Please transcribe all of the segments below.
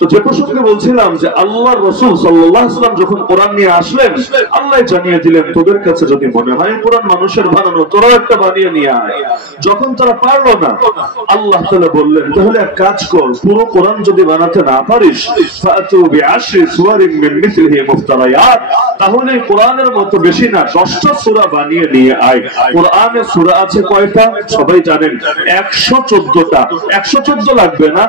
তো যে প্রসঙ্গে বলছিলাম যে আল্লাহর রাসূল সাল্লাল্লাহু আলাইহি ওয়াসাল্লাম যখন কোরআন নিয়ে আসলেন, আল্লাহ জানিয়ে দিলেন তোদের কাছে যদি মনে হয় কোরআন মানুষের বানানো, তোরা একটা বানিয়ে নিয়ে আয়। যখন তারা পারলো না, আল্লাহ তাআলা বললেন তাহলে এক কাজ কর, পুরো কোরআন যদি বানাতে না পারিস ফাতু বিআশরি সুওয়ারিন মিন মিসলিহি মুফতারায়াত, তাহলে কোরআনের মতো বেশি না 10টা সূরা বানিয়ে নিয়ে আয়। কোরআনে সূরা আছে কয়টা সবাই জানেন? 114টা। 114 লাগবে না,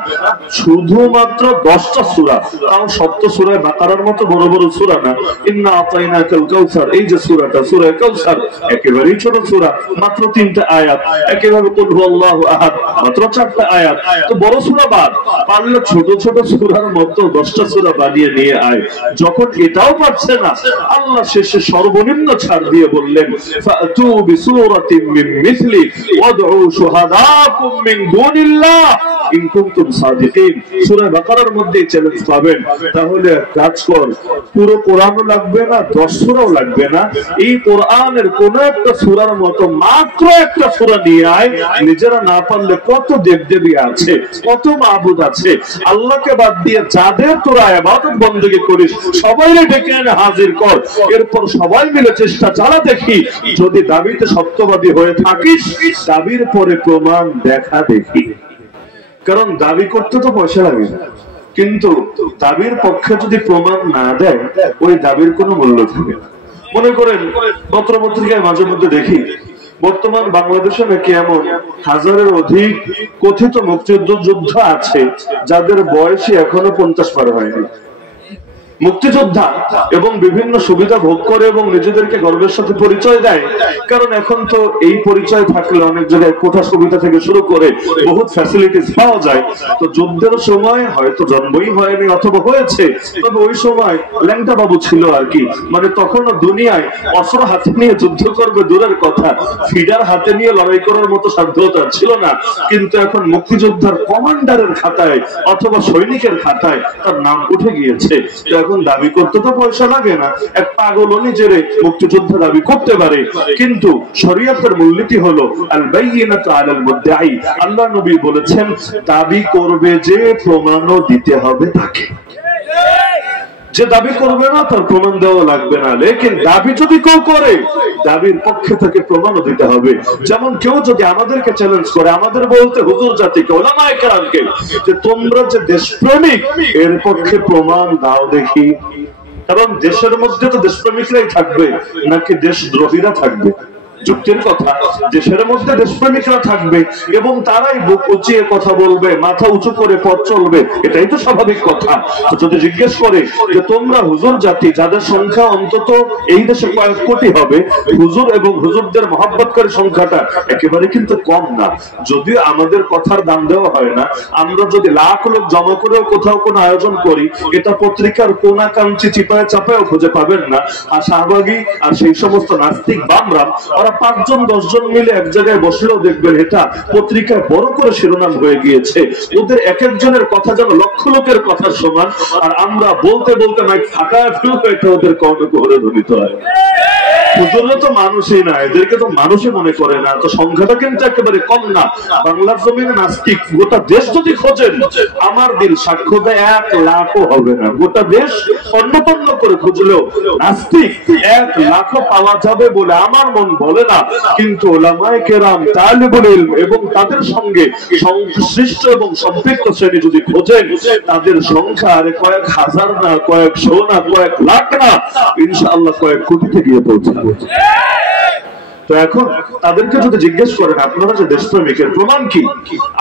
শুধুমাত্র 10টা সূরা, তাও 7 সূরা বাকারার মতো বড় বড় সূরা না। ইন্না আতাইনাকাল কাউসার, এই যে সূরাটা, সূরা কাউসার, একেবারেই ছোট সূরা, মাত্র 3টা আয়াত। একেবারে কুল হুয়াল্লাহু আহাদ, মাত্র 4টা আয়াত। তো বড় সূরা বাদ, পারলে ছোট ছোট সূরার মতো 10টা সূরা বানিয়ে নিয়ে আয়। যখন এটাও পারছে না, আল্লাহ শেষে সর্বনিম্ন ছাড় দিয়ে বললেন ফাতু বিসূরাতিন মিন মিসলি ওয়াদউ শুহাদাকুম মিন দুনিল্লাহ ইন কুনতুম সাদিকিন। সূরা বাকারার মধ্যে চ্যালেঞ্জ পাবেন। তাহলে কাজ কর, পুরো কোরআনও লাগবে না, 10 সূরাও লাগবে না, এই কোরআনের কোন একটা সূরার মতো মাত্র একটা সূরা নিয়ে আয়। নিজেরা না পারলে কত দেবদেবী আছে, কত মাবুদ আছে, আল্লাহকে বাদ দিয়ে যাদের তোরা ইবাদত বندگی করিস সবাইকে ডেকে এনে হাজির কর। এরপর সবাই মিলে চেষ্টা চালা, দেখি যদি দাবিতে সত্যবাদী হয়ে থাকিস, দাবির পরে প্রমাণ দেখা দেখি। কারণ দাবি করতে তো পয়সা লাগে, কিন্তু দাবির পক্ষে যদি প্রমাণ না দেয় ওই দাবির কোনো মূল্য থাকে না। মনে করেন পত্র পত্রিকায় মাঝে মধ্যে দেখি বর্তমান বাংলাদেশে নাকি এমন 1000-এর অধিক কথিত মুক্তিযোদ্ধা আছে যাদের বয়সই এখনো 50 পার হয়নি। মুক্তিযোদ্ধা এবং বিভিন্ন সুবিধা ভোগ করে এবং নিজেদেরকে গর্বের সাথে পরিচয় দেয়। কারণ এখন তো এই পরিচয় থাকলে অনেক জায়গায় কোঠা সুবিধা থেকে শুরু করে বহুত ফ্যাসিলিটিস পাওয়া যায়। তো যুদ্ধের সময় হয়তো জন্মই হয়নি অথবা হয়েছে, তবে ওই সময় ল্যাংটা বাবু ছিল আর কি। মানে তখনও দুনিয়ায় অস্ত্র হাতে নিয়ে যুদ্ধ করবে দূরের কথা, ফিডার হাতে নিয়ে লড়াই করার মতো সাধ্যতা ছিল না। কিন্তু এখন মুক্তিযোদ্ধার কমান্ডারের খাতায় অথবা সৈনিকের খাতায় তার নাম উঠে গিয়েছে। এখন দাবি করতে তো পয়সা লাগে না, এক পাগলও নিজেরে মুক্তিযোদ্ধা দাবি করতে পারে। কিন্তু শরীয়তের মূলনীতি হলো আল বাইয়িনাতু আলাল মুদ্দাই। আল্লাহ নবী বলেছেন দাবি করবে যে প্রমাণও দিতে হবে তাকে। যে দাবি করবে না তার প্রমাণ দেওয়া লাগবে না, লেকিন দাবি যদি কেউ করে দাবির পক্ষে থেকে প্রমাণও দিতে হবে। যেমন কেউ যদি আমাদেরকে চ্যালেঞ্জ করে, আমাদের বলতে হুজুর জাতিকে, উলামায়ে কেরামকে, যে তোমরা যে দেশপ্রেমিক এর পক্ষে প্রমাণ দাও দেখি। কারণ দেশের মধ্যে তো দেশপ্রেমিকরাই থাকবে নাকি দেশদ্রোহীরা থাকবে? যুক্তির কথা, দেশের মধ্যে দেশপ্রেমিকরা থাকবে এবং তারাই বুক উঁচিয়ে কথা বলবে, মাথা উঁচু করে পথ চলবে, এটাই তো স্বাভাবিক কথা। তো যদি জিজ্ঞেস করে যে তোমরা হুজুর জাতি যাদের সংখ্যা অন্তত এই দেশে কয়েক কোটি হবে, হুজুর এবং হুজুরদের মহব্বতকারী সংখ্যাটা একেবারে কিন্তু কম না। যদিও আমাদের কথার দাম দেওয়া হয় না, আমরা যদি লাখ লোক জমা করেও কোথাও কোনো আয়োজন করি, এটা পত্রিকার কোনা কাঞ্চি চিপায় চাপায়ও খুঁজে পাবেন না। আর শাহবাগী আর সেই সমস্ত নাস্তিক বামরাম ওরা 5-10 জন মিলে এক জায়গায় বসলেও দেখবেন এটা পত্রিকায় বড় করে শিরোনাম হয়ে গিয়েছে। ওদের এক একজনের কথা যেন লক্ষ লোকের কথার সমান, আর আমরা বলতে বলতে মাইক ফাটায় ফেলবো, এটা ওদের কর্ণকুহরে ধ্বনিত হয়। হুজুররা তো মানুষই না, এদেরকে তো মানুষই মনে করে না। তো সংখ্যাটা কিন্তু একেবারে কম না। বাংলার জমিনে নাস্তিক গোটা দেশ যদি খোঁজেন, আমার দিল সাক্ষ্য দেয় 1 লাখও হবে না। গোটা দেশ অন্নপন্ন করে খুঁজলেও নাস্তিক 1 লাখও পাওয়া যাবে বলে আমার মন বলে না। কিন্তু উলামায়ে কেরাম, তালিবুল ইলম এবং তাদের সঙ্গে সংশ্লিষ্ট এবং সম্পৃক্ত শ্রেণী যদি খোঁজেন, তাদের সংখ্যা আরে কয়েক হাজার না, কয়েকশো না, কয়েক লাখ না, ইনশাআল্লাহ কয়েক কোটিতে গিয়ে পৌঁছাবে। তো এখন তাদেরকে যদি জিজ্ঞেস করেন আপনারা যে দেশপ্রেমিকের প্রমাণ কি,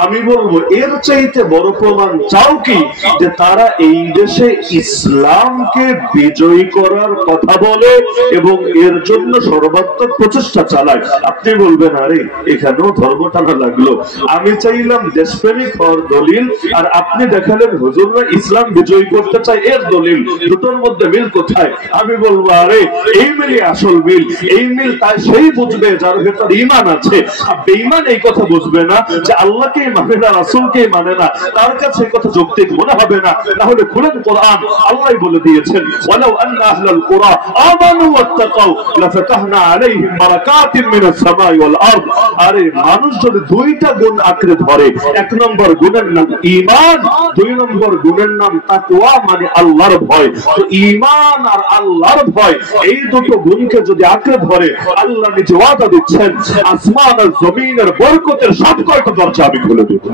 আমি বলবো এর চাইতে বড় প্রমাণ চাও কি যে তারা এই দেশে ইসলামকে বিজয়ী করার কথা বলে এবং এর জন্য সর্বাত্মক প্রচেষ্টা চালায়। আপনি বলবেন আরে এখানেও ধর্ম টানা লাগলো, আমি চাইলাম দেশপ্রেমিক হওয়ার দলিল আর আপনি দেখালেন হুজুররা ইসলাম বিজয়ী করতে চায় এর দলিল, দুটোর মধ্যে মিল কোথায়? আমি বলবো আরে এই মিলই আসল মিল। এই মিল তাই সেই বুঝবে যার ভেতর ঈমান আছে। আর বেঈমান এই কথা বুঝবে না যে আল্লাহকে মানে না, রাসূলকে মানে না, তার কাছে এই কথা যৌক্তিক মনে হবে না। তাহলে খুলেন কোরআন, আল্লাহই বলে দিয়েছেন ওয়ালাউ আন্না আহলাল কুরা আমানু ওয়াত্তাকাউ লাফাতাহনা আলাইহিম বারাকাতিন মিনাস সামাই ওয়াল আরদ। আরে মানুষ যদি দুইটা গুণ আঁকড়ে ধরে, এক নম্বর গুণের নাম ঈমান, দুই নম্বর গুণের নাম তাকওয়া মানে আল্লাহর ভয়। তো ঈমান আর আল্লাহর ভয় এই দুটো গুণকে যদি আঁকড়ে ধরে, আল্লাহ নিজে ওয়াদা দিচ্ছেন আসমান আর জমিনের বরকতের সব কয়টা দরজা আমি খুলে দেব।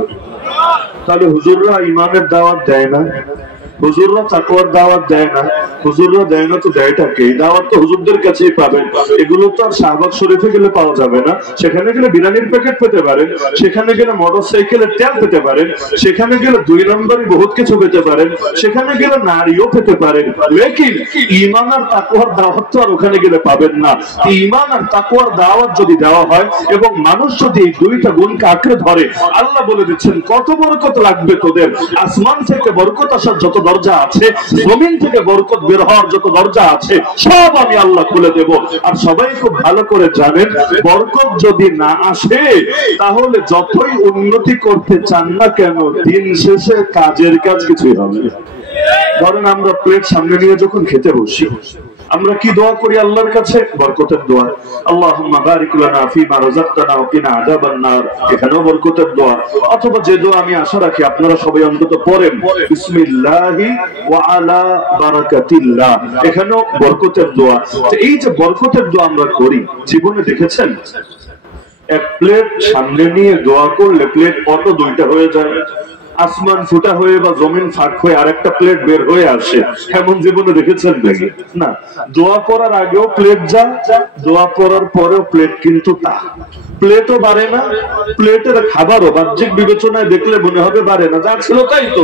তাহলে হুজুররা ঈমানের দাওয়াত দেয় না, হুজুররা তাকওয়ার দাওয়াত দেয় না, হুজুররা দেয় না তো দেয়টা কে? দাওয়াত তো হুজুরদের কাছেই পাবেন। এগুলো তো আর শাহবাগ শরীফে গেলে পাওয়া যাবে না। সেখানে গেলে বিরিয়ানির প্যাকেট পেতে পারেন, সেখানে গেলে মোটরসাইকেলের তেল পেতে পারেন, সেখানে গেলে 2 নম্বরই বহুত কিছু পেতে পারেন, সেখানে গেলে নারীও পেতে পারেন। লেকিন ঈমান আর তাকওয়ার দাওয়াত তো আর ওখানে গেলে পাবেন না। ঈমান আর তাকওয়ার দাওয়াত যদি দেওয়া হয় এবং মানুষ যদি এই দুইটা গুণকে আঁকড়ে ধরে, আল্লাহ বলে দিচ্ছেন কত বরকত লাগবে তোদের। আসমান থেকে বরকত আসার যত দরজা আছে, জমিন থেকে বরকত বের হওয়ার যত দরজা আছে, সব আমি আল্লাহ খুলে দেব। আর সবাই খুব ভালো করে জানেন, বরকত যদি না আসে তাহলে যতই উন্নতি করতে চান না কেন, দিন শেষে কাজের কাজ কিছুই হবে না। ধরেন আমরা প্লেট সামনে নিয়ে যখন খেতে বসি, আমরা কি দোয়া করি আল্লাহর কাছে? বরকতের দোয়া, আল্লাহুম্মা বারিক লানা ফিমা রাযাকতানা ওয়া কিনা আযাবান নার, এখানেও বরকতের দোয়া। অথবা যে দোয়া আমি আশা রাখি আপনারা সবাই অন্তত পড়েন, বিসমিল্লাহি ওয়া আলা বারাকাতিল্লাহ, এখানেও বরকতের দোয়া। তো এই যে বরকতের দোয়া আমরা করি, জীবনে দেখেছেন এক প্লেট সামনে নিয়ে দোয়া করলে প্লেট কত দুইটা হয়ে যায়। আসমান ফুটা হয়ে বা জমিন ফাঁক হয়ে আরেকটা প্লেট বের হয়ে আসে, এমন জীবনে দেখেছেন নাকি? না। দোয়া করার আগেও প্লেট যা, দোয়া করার পরেও প্লেট কিন্তু তা। প্লেটও বাড়ে না, প্লেটের খাবারও বাহ্যিক বিবেচনায় দেখলে মনে হবে বাড়ে না, যা ছিল তাই তো।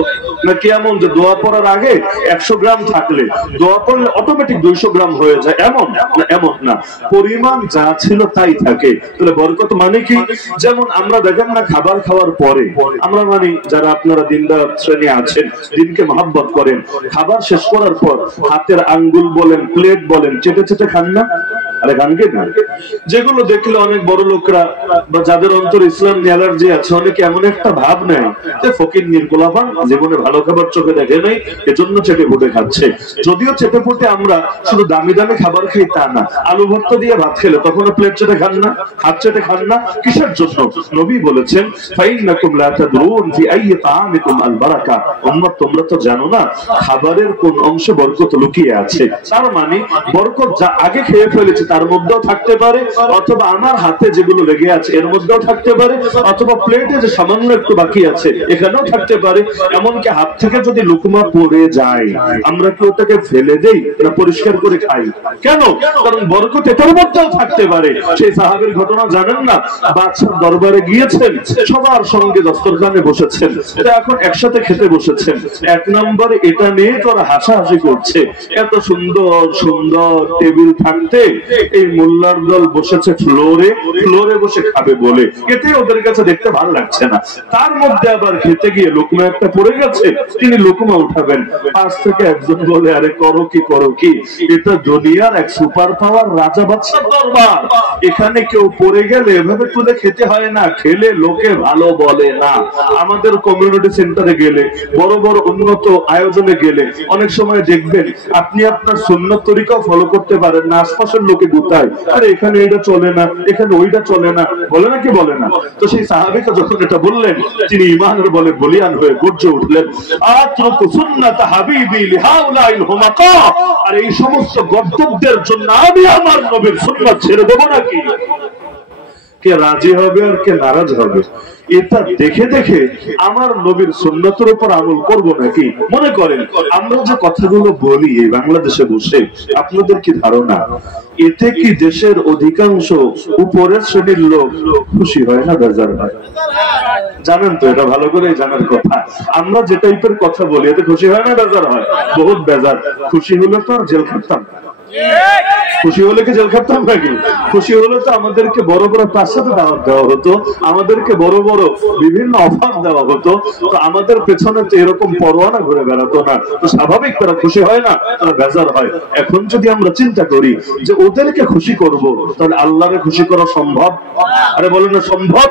নাকি এমন যে দোয়া পড়ার আগে 100 গ্রাম থাকলে দোয়া পড়লে অটোমেটিক 200 গ্রাম হয়ে যায়, এমন না, এমন না। পরিমাণ যা ছিল তাই থাকে। তাহলে বরকত মানে কি? যেমন আমরা দেখেন না, খাবার খাওয়ার পরে আমরা মানে যারা আপনারা দিনদার শ্রেণী আছেন, দিনকে মহব্বত করেন, খাবার শেষ করার পর হাতের আঙ্গুল বলেন, প্লেট বলেন, চেটে চেটে খান না? আরে খান কি না? যেগুলো দেখলে অনেক বড় লোকরা বা যাদের অন্তর ইসলাম নিয়ে অ্যালার্জি আছে, অনেকে এমন একটা ভাব নেয় যে ফকির নির্গোলাপান জীবনে ভালো খাবার চোখে দেখে নাই, এজন্য চেটে ফুটে খাচ্ছে। যদিও চেটে ফুটে আমরা শুধু দামি দামি খাবার খাই তা না, আলু ভর্তা দিয়ে ভাত খেলে তখনও প্লেট চেটে খান না, হাত চেটে খান না। কিসের জন্য? নবী বলেছেন ফাইন্নাকুম লা তাদরুন ফি আইয়ি তাআমিকুম আল বারাকা, উম্মত তোমরা তো জানো না খাবারের কোন অংশে বরকত লুকিয়ে আছে। তার মানে বরকত যা আগে খেয়ে ফেলেছে তার মধ্যেও থাকতে পারে, অথবা আমার হাতে যেগুলো লেগে আছে এর মধ্যেও থাকতে পারে, অথবা প্লেটে যে সামান্য একটু বাকি আছে এখানেও থাকতে পারে। এমনকি হাত থেকে যদি লুকমা পড়ে যায়, আমরা কি ওটাকে ফেলে দেই না পরিষ্কার করে খাই? কেন? কারণ বরকত এটার মধ্যেও থাকতে পারে। সেই সাহাবীর ঘটনা জানেন না? বাদশার দরবারে গিয়েছেন, সবার সঙ্গে দস্তরখানে বসেছেন, এটা এখন একসাথে খেতে বসেছেন। এক নম্বরে এটা নিয়ে তোরা হাসাহাসি করছে, এত সুন্দর সুন্দর টেবিল থাকতে এই মোল্লার দল বসেছে ফ্লোরে, ফ্লোরে বসে খাবে বলে, এতে ওদের কাছে দেখতে ভালো লাগছে না। তার মধ্যে আবার খেতে গিয়ে লোকমা একটা পড়ে গেছে, তিনি লোকমা উঠাবেন। পাশ থেকে একজন বলে, আরে করো কি করো কি, এটা দুনিয়ার এক সুপার পাওয়ার রাজা বাদশার দরবার, এখানে কেউ পড়ে গেলে এভাবে তুলে খেতে হয় না, খেলে লোকে ভালো বলে না। আমাদের কমিউনিটি সেন্টারে গেলে, বড় বড় উন্নত আয়োজনে গেলে অনেক সময় দেখবেন আপনি আপনার সুন্নত তরিকাও ফলো করতে পারেন না, আশপাশের লোকে গুতায়, আরে এখানে এটা চলে না, এখানে ওইটা চলে না, বলে না কি বলে না? তো সেই সাহাবীকে যখন এটা বললেন, তিনি ঈমানের বলে বলিয়ান হয়ে গর্জে উঠলেন, আতরুকু সুন্নাত হাবিবি লিহাউলাইল হুমাকা, আর এই সমস্ত গর্দবদের জন্য আমি আমার নবীর সুন্নাত ছেড়ে দেব নাকি? কে রাজি হবে আর কে নারাজ হবে, এটা দেখে দেখে আমার নবীর সুন্নতের উপর আমল করব নাকি? মনে করেন আমরা যে কথাগুলো বলি এই বাংলাদেশে বসে, আপনাদের কি ধারণা এতে কি দেশের অধিকাংশ উপরের শ্রেণীর লোক খুশি হয় না বেজার হয়? জানেন তো, এটা ভালো করে জানার কথা। আমরা যে টাইপের কথা বলি এতে খুশি হয় না বেজার হয়? বহুত বেজার। খুশি হলে তো আর জেল খাটতাম, খুশি হলে কি জেল খাটতাম নাকি? খুশি হলে তো আমাদেরকে বড় বড় প্রাসাদে দাওয়াত দেওয়া হতো, আমাদেরকে বড় বড় বিভিন্ন অফার দেওয়া হতো, তো আমাদের পেছনে তো এরকম পরোয়ানা ঘুরে বেড়াতো না। তো স্বাভাবিক তারা খুশি হয় না, তারা বেজার হয়। এখন যদি আমরা চিন্তা করি যে ওদেরকে খুশি করব, তাহলে আল্লাহরে খুশি করা সম্ভব? আরে বলেন না সম্ভব?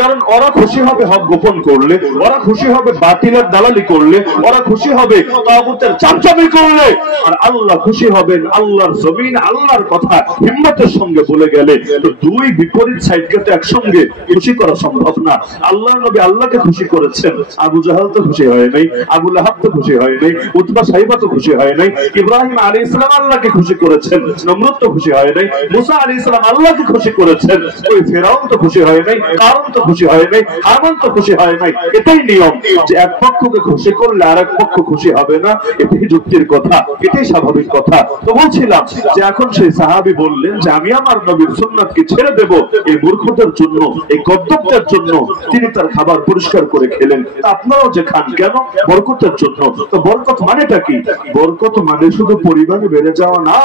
কারণ ওরা খুশি হবে হক গোপন করলে, ওরা খুশি হবে বাতিলের দালালি করলে, ওরা খুশি হবে তাগুতের চামচামি করলে, আর আল্লাহ খুশি হবেন আল্লাহর জমিন আল্লাহর কথা হিম্মতের সঙ্গে বলে গেলে। তো দুই বিপরীত সাইডকে তো একসঙ্গে খুশি করা সম্ভব না। আল্লাহ নবী আল্লাহকে খুশি করেছেন, আবু জাহাল তো খুশি হয় নাই, আবু লাহাব তো খুশি হয় নাই, উতবা সাইবা তো খুশি হয় নাই, ইব্রাহিম আলাইহিস সালাম আল্লাহকে খুশি করেছেন, নমরুদ তো খুশি হয় নাই, মুসা আলাইহিস সালাম আল্লাহকে খুশি করেছেন, ওই ফেরাউন তো খুশি হয় নাই, কারুন তো খুশি হয় নাই, হামান তো খুশি হয় নাই। এটাই নিয়ম যে এক পক্ষকে খুশি করলে আরেক পক্ষ খুশি হবে না, এটাই যুক্তির কথা, এটাই স্বাভাবিক কথা। তো বলছিলাম যে এখন সেই সাহাবী বললেন যে আমি আমার নবীর সুন্নাতকে ছেড়ে দেব এই মূর্খদের জন্য, এই গদ্দপদের জন্য। তিনি তার খাবার পরিষ্কার করে খেলেন। আপনারাও যে খান কেন? বরকতের জন্য। তো বরকত মানেটা কি? বরকত মানে শুধু পরিমাণে বেড়ে যাওয়া না,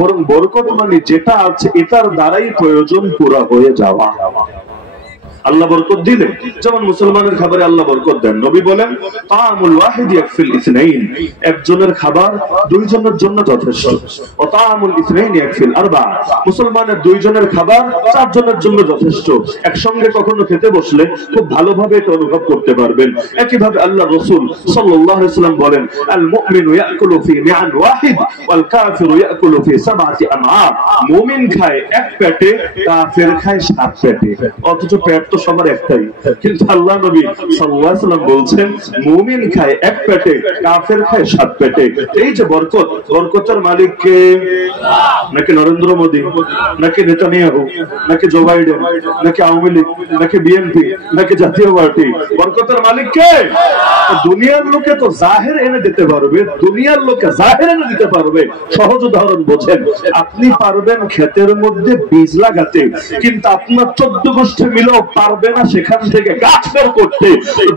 বরং বরকত মানে যেটা আছে এটার দ্বারাই প্রয়োজন পুরা হয়ে যাওয়া। আল্লাহ বরকত দিলে যেমন মুসলমানের খাবারে আল্লাহ বরকত দেন। নবী বলেন তাআমুল ওয়াহিদ ইয়াকফিল ইসনাইন, একজনের খাবার দুইজনের জন্য যথেষ্ট। ও তাআমুল ইসনাইন ইয়াকফিল আরবা, মুসলমানের দুইজনের খাবার চারজনের জন্য যথেষ্ট। একসঙ্গে কখনো খেতে বসলে খুব ভালোভাবে এটা অনুভব করতে পারবেন। একইভাবে আল্লাহ রাসূল সাল্লাল্লাহু আলাইহি ওয়াসাল্লাম বলেন আল মুমিনু ইয়াকুলু ফি মিআন ওয়াহিদ ওয়াল কাফিরু ইয়াকুলু ফি সাবআতি আমআ, মুমিন খায় এক পেটে, কাফের খায় সাত পেটে। অথচ পেট তো সবার একটাই, কিন্তু আল্লাহ নবী সাল্লাল্লাহু আলাইহি ওয়াসাল্লাম বলছেন মুমিন খায় এক পেটে, কাফের খায় সাত পেটে। এই যে বরকত, বরকতের মালিক কে? নাকি নরেন্দ্র মোদী, নাকি নেতানিয়াহু, নাকি জো বাইডেন, নাকি আওয়ামী লীগ, নাকি বিএনপি, নাকি জাতীয় পার্টি? বরকতের মালিক কে? দুনিয়ার লোকে তো জাহির এনে দিতে পারবে, দুনিয়ার লোকে জাহির এনে দিতে পারবে। সহজ উদাহরণ বোঝেন, আপনি পারবেন ক্ষেতের মধ্যে বীজ লাগাতে, কিন্তু আপনার 14 গোষ্ঠী মিলেও পারবে না সেখান থেকে গাছ বের করতে।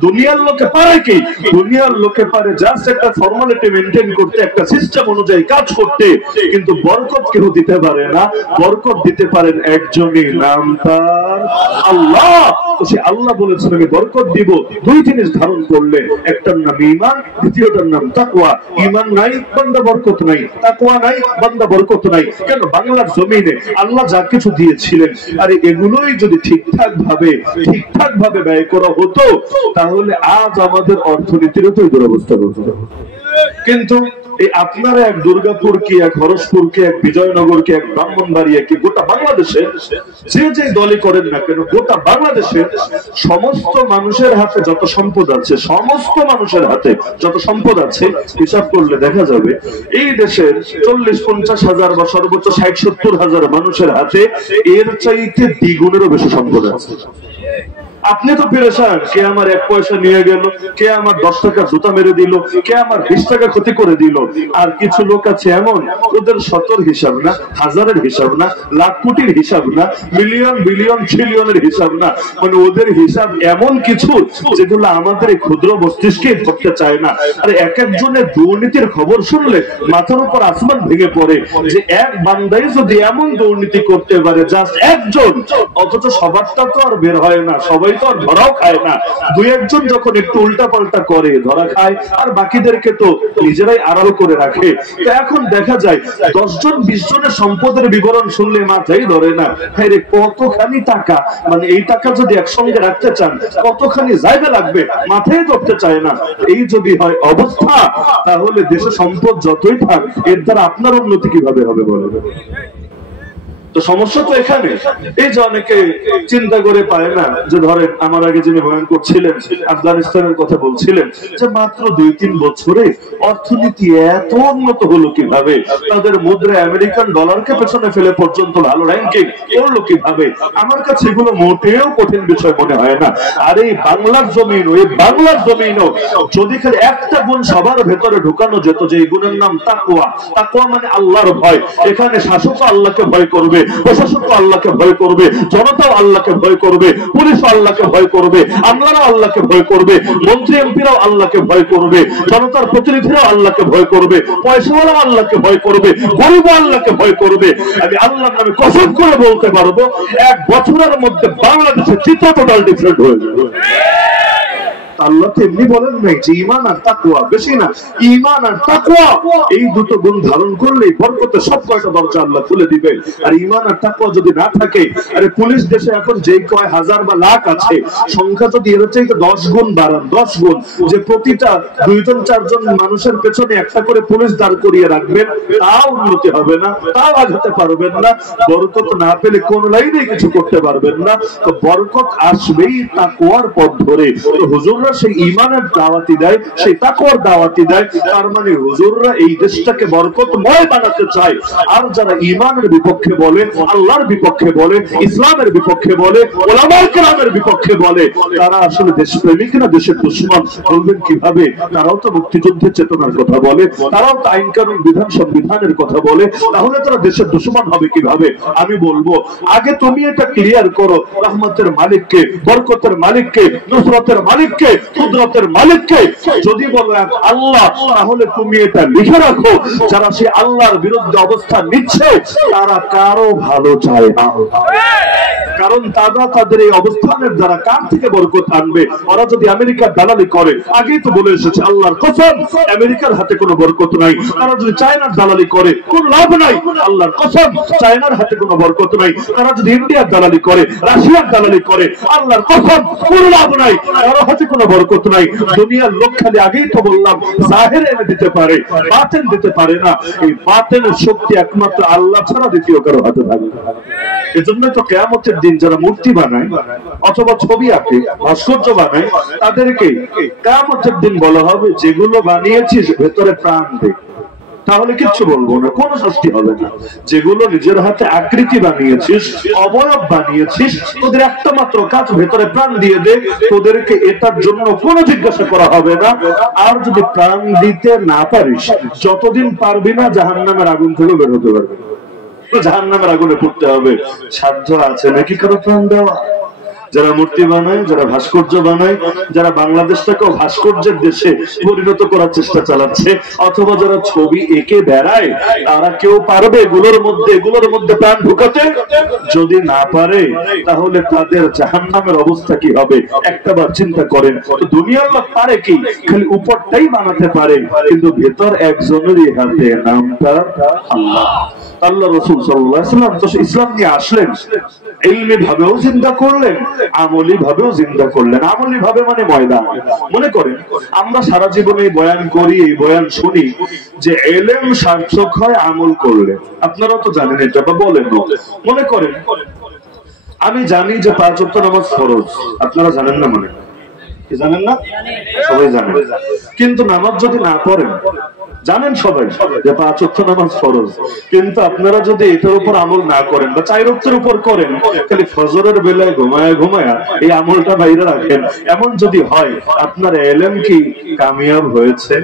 দুনিয়ার লোকে পারে কি? দুনিয়ার লোকে পারে জাস্ট একটা ফর্মালিটি মেইনটেইন করতে, একটা সিস্টেম অনুযায়ী কাজ করতে, কিন্তু বরকত কেউ দিতে পারে না। বরকত দিতে পারেন একজনই, নাম তার আল্লাহ। তো সে আল্লাহ বলেছেন আমি বরকত দিব দুই জিনিস ধারণ করলে, একটার নাম ঈমান, দ্বিতীয়টার নাম তাকওয়া। ঈমান নাই বান্দা বরকত নাই, তাকওয়া নাই বান্দা বরকত নাই। কেন? বাংলার জমিনে আল্লাহ যা কিছু দিয়েছিলেন, আরে এগুলোই যদি ঠিকঠাক ভাবে ব্যয় করা হতো, তাহলে আজ আমাদের অর্থনীতির তো দুরবস্থা হতো। কিন্তু এই আপনারা এক দুর্গাপুর কি, এক হরসপুর কি, এক বিজয়নগর কি, এক ব্রাহ্মণবাড়িয়া কি, গোটা বাংলাদেশে যে দলই করেন না কেন, গোটা বাংলাদেশের সমস্ত মানুষের হাতে যত সম্পদ আছে, সমস্ত মানুষের হাতে যত সম্পদ আছে, হিসাব করলে দেখা যাবে এই দেশের 40-50 হাজার বা সর্বোচ্চ 60-70 হাজার মানুষের হাতে এর চাইতে দ্বিগুণেরও বেশি সম্পদ আছে। আপনি তো পেরেশান, কে আমার 1 পয়সা নিয়ে গেল, কে আমার 10 টাকা জুতা মেরে দিল, কে আমার 20 টাকা ক্ষতি করে দিল। আর কিছু লোক আছে এমন, ওদের শতর হিসাব না, হাজারের হিসাব না, লাখ কোটির হিসাব না, মিলিয়ন বিলিয়ন ট্রিলিয়নের হিসাব না, মানে ওদের হিসাব এমন কিছু যেগুলো আমাদের এই ক্ষুদ্র মস্তিষ্কে ধরতে চায় না। আর এক একজনের দুর্নীতির খবর শুনলে মাথার উপর আসমান ভেঙে পড়ে, যে এক বান্দাই যদি এমন দুর্নীতি করতে পারে, জাস্ট একজন, অথচ সবারটা তো আর বের হয় না, সবাই তো আর ধরাও খায় না। দুই একজন যখন একটু উল্টা পাল্টা করে ধরা খায়, আর বাকিদেরকে তো নিজেরাই আড়াল করে রাখে। তো এখন দেখা যায় 10 জন 20 জনের সম্পদের বিবরণ শুনলে মাথায় ধরে না। হ্যাঁ রে, কতখানি টাকা, মানে এই টাকা যদি একসঙ্গে রাখতে চান কতখানি জায়গা লাগবে, মাথায় ধরতে চায় না। এই যদি হয় অবস্থা, তাহলে দেশে সম্পদ যতই থাক, এর দ্বারা আপনার উন্নতি কিভাবে হবে বলে? তো সমস্যা তো এখানে। এই যে অনেকে চিন্তা করে পায় না, যে ধরেন আমার আগে যিনি বয়ান করছিলেন আফগানিস্তানের কথা বলছিলেন, যে মাত্র 2-3 বছরে অর্থনীতি এত উন্নত হলো কিভাবে, তাদের মুদ্রা আমেরিকান ডলারকে পেছনে ফেলে পর্যন্ত ভালো র্যাঙ্কিং করলো কিভাবে। আমার কাছে এগুলো মোটেও কঠিন বিষয় মনে হয় না। আর এই বাংলার জমিন, এই বাংলার জমিনও যদি খালি একটা গুণ সবার ভেতরে ঢুকানো যেত, যে এই গুণের নাম তাকওয়া। তাকওয়া মানে আল্লাহর ভয়। এখানে শাসক আল্লাহকে ভয় করবে, প্রশাসন আল্লাহকে ভয় করবে, জনতাও আল্লাহকে ভয় করবে, পুলিশও আল্লাহকে ভয় করবে, আমলারাও আল্লাহকে ভয় করবে, মন্ত্রী এমপিরাও আল্লাহকে ভয় করবে, জনতার প্রতিনিধিরাও আল্লাহকে ভয় করবে, পয়সাওয়ালাও আল্লাহকে ভয় করবে, গরিবও আল্লাহকে ভয় করবে। আমি আল্লাহর নামে কসম করে বলতে পারবো, এক বছরের মধ্যে বাংলাদেশের চিত্র টোটাল ডিফারেন্ট হয়ে যাবে। আল্লাহ তো এমনি বলেন নাই যে ঈমান আর তাকওয়া, বেশি না, ঈমান আর তাকওয়া এই দুটো গুণ ধারণ করলেই বরকতের সব কয়টা দরজা আল্লাহ খুলে দিবে। আর ঈমান আর তাকওয়া যদি না থাকে, আরে পুলিশ দেশে এখন যেই কয় হাজার বা লাখ আছে, সংখ্যা যদি এর চাইতে 10 গুণ বাড়ান, 10 গুণ, যে প্রতিটা 2জন 4জন মানুষের পেছনে একটা করে পুলিশ দাঁড় করিয়ে রাখবেন, তাও উন্নতি হবে না, তাও আগাতে পারবেন না। বরকত না পেলে কোন লাইনে কিছু করতে পারবেন না। তো বরকত আসবেই তাকওয়ার পথ ধরে। তো হুজুর সেই ঈমানের দাওয়াতি দেয়, সেই তাকওয়ার দাওয়াতি দেয়। তার মানে হুজুররা এই দেশটাকে বরকতময় বানাতে চায়। আর যারা ঈমানের বিপক্ষে বলে, আল্লাহর বিপক্ষে বলে, ইসলামের বিপক্ষে বলে, উলামায়ে কেরামের বিপক্ষে বলে, তারা আসলে দেশপ্রেমিক না দেশের দুশমন। বলবেন কিভাবে? তারাও তো মুক্তিযুদ্ধের চেতনার কথা বলে, তারাও তো আইন কানুন বিধান সংবিধানের কথা বলে, তাহলে তারা দেশের দুশমন হবে কিভাবে? আমি বলবো, আগে তুমি এটা ক্লিয়ার করো, রহমতের মালিককে, বরকতের মালিককে, নুসরতের মালিককে, কুদরতের মালিককে। যদি বলো এক আল্লাহ, তাহলে তুমি এটা লিখে রাখো, যারা সেই আল্লাহর বিরুদ্ধে অবস্থান নিচ্ছে তারা কারো ভালো চায় না। কারণ তারা তাদের এই অবস্থানের দ্বারা কার থেকে বরকত আনবে? ওরা যদি আমেরিকার দালালি করে, আগেই তো বলে এসেছে আল্লাহর কসম আমেরিকার হাতে কোনো বরকত নাই। তারা যদি চায়নার দালালি করে, কোনো লাভ নাই, আল্লাহর কসম চায়নার হাতে কোনো বরকত নাই। তারা যদি ইন্ডিয়ার দালালি করে, রাশিয়ার দালালি করে, আল্লাহর কসম কোনো লাভ নাই, তার হাতে কোনো বরকত নাই। দুনিয়ার লোক খালি আগেই তো বললাম জাহির এনে দিতে পারে, বাতিন দিতে পারে না। এই বাতিনের শক্তি একমাত্র আল্লাহ ছাড়া দ্বিতীয় কারো হাতে থাকে। এজন্য তো কিয়ামতের দিন যারা মূর্তি বানায় অথবা ছবি আঁকে, ভাস্কর্য বানায়, তাদেরকে কিয়ামতের দিন বলা হবে যেগুলো বানিয়েছিস ভেতরে প্রাণ দে, তাহলে কিচ্ছু বলবো না, কোনো শাস্তি হবে না। যেগুলো নিজের হাতে আকৃতি বানিয়েছিস, অবয়ব বানিয়েছিস, তোদের একটা মাত্র কাজ ভেতরে প্রাণ দিয়ে দে, তোদেরকে এটার জন্য কোনো জিজ্ঞাসা করা হবে না। আর যদি প্রাণ দিতে না পারিস, যতদিন পারবি না জাহান্নামের আগুন থেকে বের হতে পারবি, জাহান্নামের আগুনে পড়তে হবে। সাধ্য আছে নাকি কারো প্রাণ দেওয়া? যারা মূর্তি বানায়, যারা ভাস্কর্য বানায়, যারা বাংলাদেশটাকেও ভাস্কর্যের দেশে পরিণত করার চেষ্টা চালাচ্ছে, অথবা যারা ছবি এঁকে বেড়ায়, তারা কেউ পারবে এগুলোর মধ্যে প্রাণ ঢুকাতে? যদি না পারে, তাহলে তাদের জাহান্নামের অবস্থা কি হবে একটাবার চিন্তা করেন। তো দুনিয়ার লোক পারে কি? খালি উপরটাই বানাতে পারে, কিন্তু ভেতর একজনেরই হাতে, নামটা আল্লাহ। আল্লাহ রাসূল সাল্লাল্লাহু আলাইহি ওয়াসাল্লাম তো ইসলাম নিয়ে আসলেন, ইলমি ভাবেও জিন্দা করলেন, আমলি ভাবেও জিন্দা করলেন। আমলি ভাবে মানে ময়দান। মনে করেন আমরা সারা জীবনে বয়ান করি, এই বয়ান শুনি যে ইলম সার্থক হয় আমল করলে। আপনারা তো জানেন এটা বা বলেন। মনে করেন আমি জানি যে 5 ওয়াক্ত নামাজ ফরজ, আপনারা জানেন না? মনে জানেন না? সবাই জানেন। কিন্তু নামাজ যদি না পড়েন, জানেন সবাই যে 5 ওয়াক্ত নামাজ ফরজ, কিন্তু আপনারা যদি এটার উপর আমল না করেন বা 4 ওয়াক্তের উপর করেন, খালি ফজরের বেলায় ঘুমায়া এই আমলটা বাইরে রাখেন, এমন যদি হয়, আপনার ইলম কি কামিয়াব হয়েছে?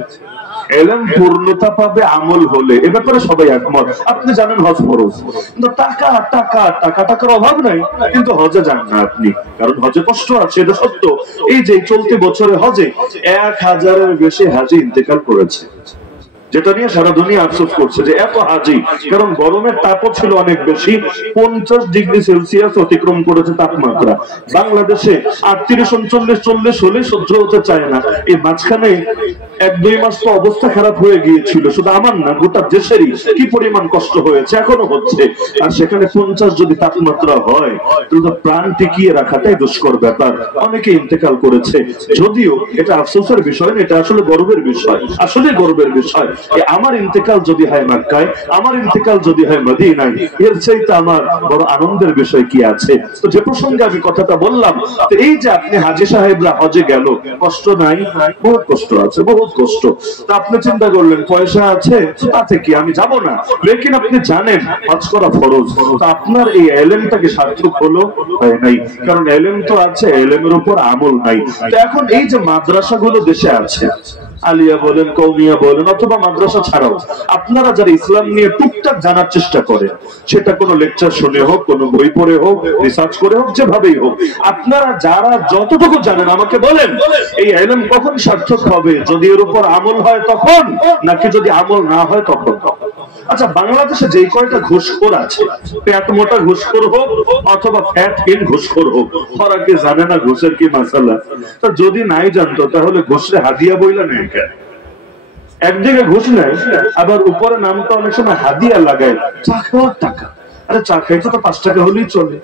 ইলম পূর্ণতা পাবে আমল হলে, এ ব্যাপারে সবাই একমত। আপনি জানেন হজ ফরজ, কিন্তু টাকার অভাব নাই, কিন্তু হজে যান না আপনি, কারণ হজে কষ্ট আছে, এটা সত্য। এই যে চলতি বছরে হজে 1000-এর বেশি হাজি ইন্তেকাল করেছে, যেটা নিয়ে সারা দুনিয়া আফসোস করছে যে এত হাজি, কারণ গরমের তাপও ছিল অনেক বেশি, 50 ডিগ্রি সেলসিয়াস অতিক্রম করেছে তাপমাত্রা। বাংলাদেশে 38-39-40 হলে সহ্য হতে চায় না। এই মাঝখানে 1-2 মাস তো অবস্থা খারাপ হয়ে গিয়েছিল, শুধু আমার না গোটা দেশেরই কি পরিমাণ কষ্ট হয়েছে, এখনো হচ্ছে। আর সেখানে 50 যদি তাপমাত্রা হয়, তাহলে তো প্রাণ টিকিয়ে রাখাটাই দুষ্কর ব্যাপার। অনেকে ইন্তেকাল করেছে, যদিও এটা আফসোসের বিষয় না, এটা আসলে গর্বের বিষয়, আসলে গর্বের বিষয়। আমার ইন্তেকাল যদি হয় মক্কায়, আমার ইন্তেকাল যদি হয় মদিনায়, এর চাইতে আমার বড় আনন্দের বিষয় কি আছে? তো যে প্রসঙ্গে আমি কথাটা বললাম, তো এই যে আপনি হাজী সাহেবরা হজে গেল, কষ্ট নাই? বহুত কষ্ট আছে, বহুত কষ্ট। তো আপনি চিন্তা করলেন পয়সা আছে, তাতে কি আমি যাব না, লেকিন আপনি জানেন হজ করা ফরজ। তো আপনার এই ইলমটাকে সার্থক হলো? হয় নাই, কারণ ইলম তো আছে, ইলমের উপর আমল নাই। তো এখন এই যে মাদ্রাসাগুলো দেশে আছে, আলিয়া বলেন, কওমিয়া বলেন, অথবা মাদ্রাসা ছাড়াও আপনারা যারা ইসলাম নিয়ে টুকটাক জানার চেষ্টা করেন, সেটা কোনো লেকচার শুনে হোক, কোনো বই পড়ে হোক, রিসার্চ করে হোক, যেভাবেই হোক, আপনারা যারা যতটুকু জানেন আমাকে বলেন, এই ইলম কখন সার্থক হবে? যদি এর উপর আমল হয় তখন, নাকি যদি আমল না হয় তখন? আচ্ছা, বাংলাদেশে যে কয়টা ঘুষখোর আছে, পেট মোটা ঘুষখোর হোক অথবা ফ্যাটহীন ঘুষখোর হোক, ওরা কি জানে না ঘুষের কি মাসালা? তা যদি নাই জানতো তাহলে ঘুষরে হাদিয়া বইলা নেই কেন? একদিকে ঘুষ নেয়, আবার উপরে নামটা অনেক সময় হাদিয়া লাগায়, চা খাওয়ার টাকা। আরে চা খাইতে তো 5 টাকা হলেই চলে।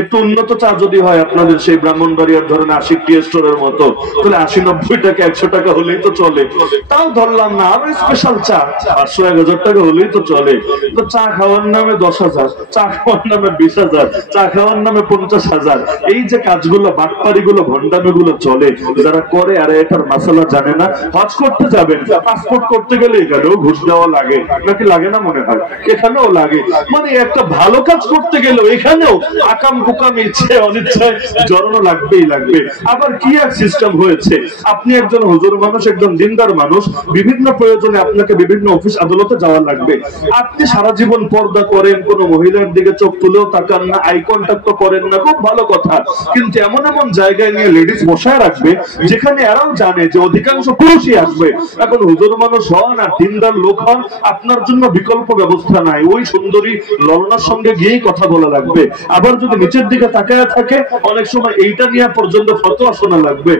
একটু উন্নত চা যদি হয় আপনাদের সেই ব্রাহ্মণবাড়িয়ার ধরেন 80 টি স্টোরের মতো, তাহলে 80-90 টাকা 100 টাকা হলেই তো চলে। তাও ধরলাম না, আরো স্পেশাল চা 500-1000 টাকা হলেই তো চলে। তো চা খাওয়ার নামে 10,000, চা খাওয়ার নামে 20,000, চা খাওয়ার নামে 50,000, এই যে কাজগুলো, বাটপাড়িগুলো, ভণ্ডামিগুলো চলে, যারা করে আর এটার মাসালা জানে না। হজ করতে যাবেন, পাসপোর্ট করতে গেলে এখানেও ঘুষ দেওয়া লাগে, নাকি লাগে না? মনে হয় এখানেও লাগে। মানে একটা ভালো কাজ করতে গেলেও এখানেও আকাম কুকাম, ইচ্ছে অনিচ্ছায় জড়ানো লাগবেই লাগবে। আবার কি এক সিস্টেম হয়েছে, আপনি একজন হুজুর মানুষ, একজন দিনদার মানুষ, বিভিন্ন প্রয়োজনে আপনাকে বিভিন্ন অফিস আদালতে যাওয়া লাগবে। আপনি সারা জীবন পর্দা করেন, কোন মহিলার দিকে চোখ তুলেও তাকান না, আই কন্ট্যাক্ট করেন না, খুব ভালো কথা। কিন্তু এমন এমন জায়গায় নিয়ে লেডিস বসায় রাখবে যেখানে এরাও জানে যে অধিকাংশ পুরুষই আসবে। এখন হুজুর মানুষ হন আর দিনদার লোক হন, আপনার জন্য বিকল্প ব্যবস্থা নাই, ওই সুন্দরী ললনার সঙ্গে গিয়েই কথা বলা লাগবে। আবার যদি নিচের দিকে তাকায় থাকে, অনেক সময় এইটা নিয়ে পর্যন্ত ফতোয়া শোনা লাগবে।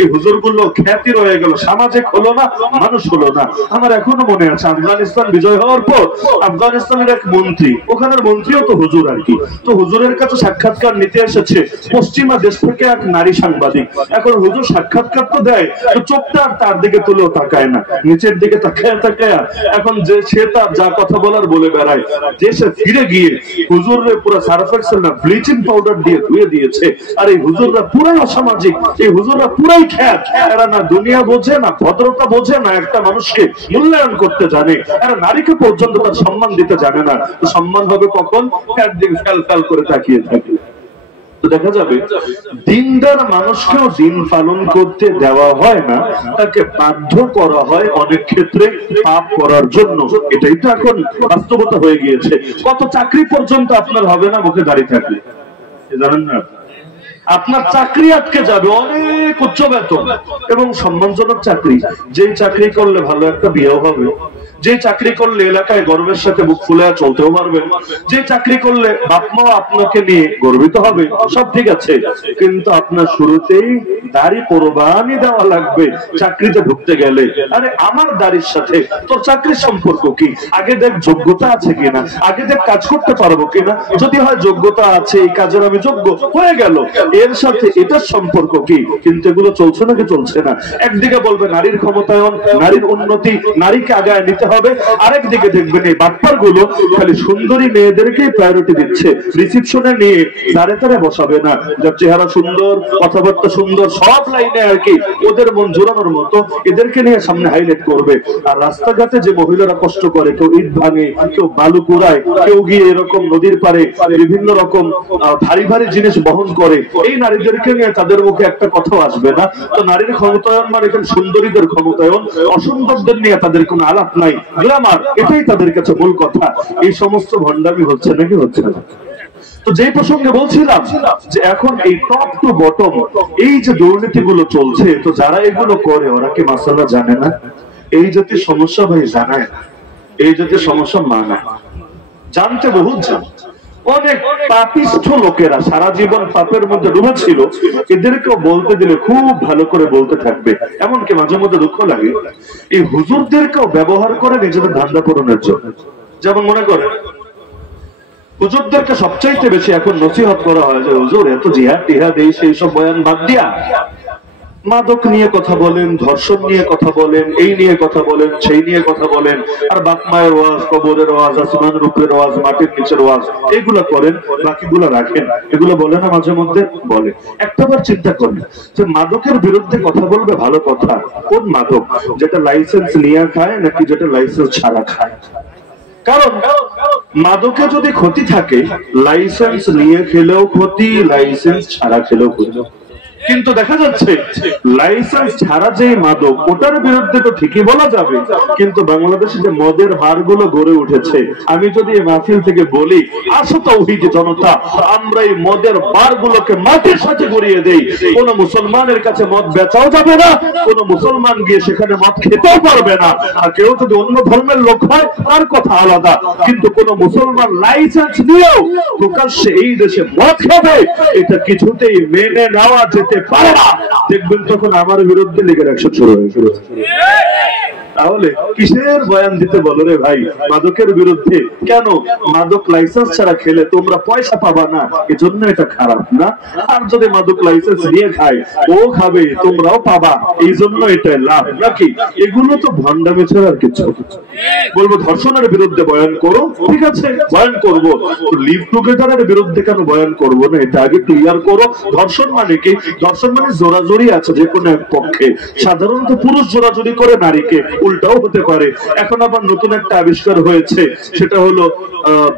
এই হুজুরগুলো খ্যাতি রয়ে গেল, সামাজিক হলো না, মানুষ হলো না। আমার এখনো মনে আছে আফগানিস্তান বিজয় হওয়ার পর আফগানিস্তানের এক মন্ত্রী, ওখানের মন্ত্রীও তো হুজুর আর কি, তো হুজুরের কাছে সাক্ষাৎকার নিতে এসেছে পশ্চিমা দেশ থেকে এক নারী সাংবাদিক। এখন হুজুর সাক্ষাৎকার তো দেয়, তো চোখটা আর তার দিকে তুলেও তাকায় না, নিচের দিকে তাকায় তাকায়। এখন যে সে তার যা কথা বলার বলে বেড়ায়, দেশে ফিরে গিয়ে হুজুরের পুরো ব্লিচিং পাউডার দিয়ে ধুয়ে দিয়েছে। আর এই হুজুররা পুরাই অসামাজিক, এই হুজুররা পুরাই খ্যাত। এরা না দুনিয়া বোঝে, না ভদ্রতা বোঝে, না একটা মানুষকে মূল্যায়ন করতে জানে। এরা নারীকে পর্যন্ত তার সম্মান দিতে জানে না। সম্মান হবে কখন? একদিন ফেল ফেল করে তাকিয়ে থাকে। তো দেখা যাবে দিনদার মানুষকেও দিন পালন করতে দেওয়া হয় না, তাকে বাধ্য করা হয় অনেক ক্ষেত্রে পাপ করার জন্য। এটাই তো এখন বাস্তবতা হয়ে গিয়েছে। কত চাকরি পর্যন্ত আপনার হবে না মুখে দাঁড়িয়ে থাকলে, জানেন না? আপনার চাকরি আটকে যাবে, অনেক উচ্চ বেতন এবং সম্মানজনক চাকরি, যেই চাকরি করলে ভালো একটা বিয়েও হবে, যে চাকরি করলে এলাকায় গর্বের সাথে মুখ ফুলে চলতেও পারবেন, যে চাকরি করলে বাপ মা আপনাকে নিয়ে গর্বিত হবে, সব ঠিক আছে, কিন্তু আপনার শুরুতেই দাড়ি কোরবানি দেওয়া লাগবে চাকরিতে ঢুকতে গেলে। আরে আমার দাড়ির সাথে তোর চাকরির সম্পর্ক কি? আগে দেখ যোগ্যতা আছে কিনা, আগে দেখ কাজ করতে পারবো কিনা। যদি হয় যোগ্যতা আছে, এই কাজের আমি যোগ্য, হয়ে গেল, এর সাথে এটার সম্পর্ক কি? কিন্তু এগুলো চলছে নাকি চলছে না? একদিকে বলবে নারীর ক্ষমতায়ন, নারীর উন্নতি, নারীকে আগায় নিতে হবে, আরেকদিকে দেখবেন এই বাটপার গুলো খালি সুন্দরী মেয়েদেরকেই প্রায়োরিটি দিচ্ছে। রিসিপশনে নিয়ে দাঁড়ে দাঁড়ে বসাবে না, যার চেহারা সুন্দর, কথাবার্তা সুন্দর, সব লাইনে আর কি ওদের মন জোরানোর মতো এদেরকে নিয়ে সামনে হাইলাইট করবে। আর রাস্তাঘাটে যে মহিলারা কষ্ট করে, কেউ ইট ভাঙে, কেউ বালু কুড়ায়, কেউ গিয়ে এরকম নদীর পারে বিভিন্ন রকম ভারী ভারী জিনিস বহন করে, এই নারীদেরকে নিয়ে তাদের মুখে একটা কথাও আসবে না। তো নারীর ক্ষমতায়ন মানে এখানে সুন্দরীদের ক্ষমতায়ন, অসুন্দরদের নিয়ে তাদের কোনো আলাপ নাই, গ্ল্যামার, এটাই তাদের কাছে মূল কথা। এই সমস্ত ভণ্ডামি হচ্ছে নাকি হচ্ছে না? তো যে প্রসঙ্গে বলছিলাম যে এখন এই টপ টু বটম এই যে দুর্নীতিগুলো চলছে, তো যারা এগুলো করে ওরা কি মাসালা জানে না? এই জাতীয় সমস্যা ভাই জানায় না, এই জাতীয় সমস্যা মানায়, জানতে বহুত জান। অনেক পাপিষ্ঠ লোকেরা সারা জীবন পাপের মধ্যে ডুবেছিল, এদেরকেও বলতে দিলে খুব ভালো করে বলতে থাকবে। এমনকি মাঝে মধ্যে দুঃখ লাগে এই হুজুরদেরকেও ব্যবহার করে নিজেদের ধান্দা পূরণের জন্য। যেমন মনে করে হুজুরদেরকে সবচাইতে বেশি এখন নসিহত করা হয় যে হুজুর এত জিহাদ টিহাদ এই সেই সব বয়ান বাদ দিয়া মাদক নিয়ে কথা বলেন, ধর্ষণ নিয়ে কথা বলেন, এই নিয়ে কথা বলেন, সেই নিয়ে কথা বলেন, আর বাপ মায়ের ওয়াজ, কবরের ওয়াজ, আসমানের উপরের ওয়াজ, মাটির নিচের ওয়াজ, এইগুলা করেন, বাকিগুলো রাখেন। এগুলো বলে না মাঝে মধ্যে? বলে। একটাবার চিন্তা করেন যে মাদকের বিরুদ্ধে কথা বলবে, ভালো কথা, কোন মাদক? যেটা লাইসেন্স নিয়ে খায় নাকি যেটা লাইসেন্স ছাড়া খায়? কারণ মাদকে যদি ক্ষতি থাকে, লাইসেন্স নিয়ে খেলেও ক্ষতি, লাইসেন্স ছাড়া খেলেও ক্ষতি। কিন্তু দেখা যাচ্ছে লাইসেন্স ছাড়া যে মাদক, ওটার বিরুদ্ধে তো ঠিকই বলা যাবে, কিন্তু বাংলাদেশে যে মদের বারগুলো গড়ে উঠেছে, আমি যদি এই মাহফিল থেকে বলি, আসো তাওহীদি জনতা, আমরা এই মদের বারগুলোকে মাটির সাথে গড়িয়ে দেই। কোন মুসলমানের কাছে মদ বেচাও যাবে না, কোন মুসলমান গিয়ে সেখানে মদ খেতেও পারবে না। আর কেউ যদি অন্য ধর্মের লোক হয় তার কথা আলাদা, কিন্তু কোন মুসলমান লাইসেন্স নিয়েও প্রকাশ্যে এই দেশে মদ খাবে, এটা কিছুতেই মেনে নেওয়া যেতে পারে না। দেখবেন তখন আমার বিরুদ্ধে লিখে অ্যাকশন শুরু হয়েছিল। তাহলে কিসের বয়ান দিতে বলো রে ভাই মাদকের বিরুদ্ধে? কেন? মাদক লাইসেন্স ছাড়া খেলে তোমরা পয়সা পাবা না, এজন্য এটা খারাপ না? আর যদি মাদক লাইসেন্স নিয়ে খায়, ও খাবে, তোমরাও পাবা, এই জন্য এটা লাভ নাকি? এগুলো তো ভণ্ডামি ছাড়া আর কিছু। বলবো ধর্ষণের বিরুদ্ধে বয়ান করো, ঠিক আছে বয়ান করবো, লিভ টুগেদারের বিরুদ্ধে কেন বয়ান করবো না? এটা আগে ক্লিয়ার করো। ধর্ষণ মানে কি? ধর্ষণ মানে জোরাজোরি আছে যে কোনো এক পক্ষে, সাধারণত পুরুষ জোরাজোরি করে নারীকে, উল্টাও হতে পারে। এখন আবার নতুন একটা আবিষ্কার হয়েছে, সেটা হলো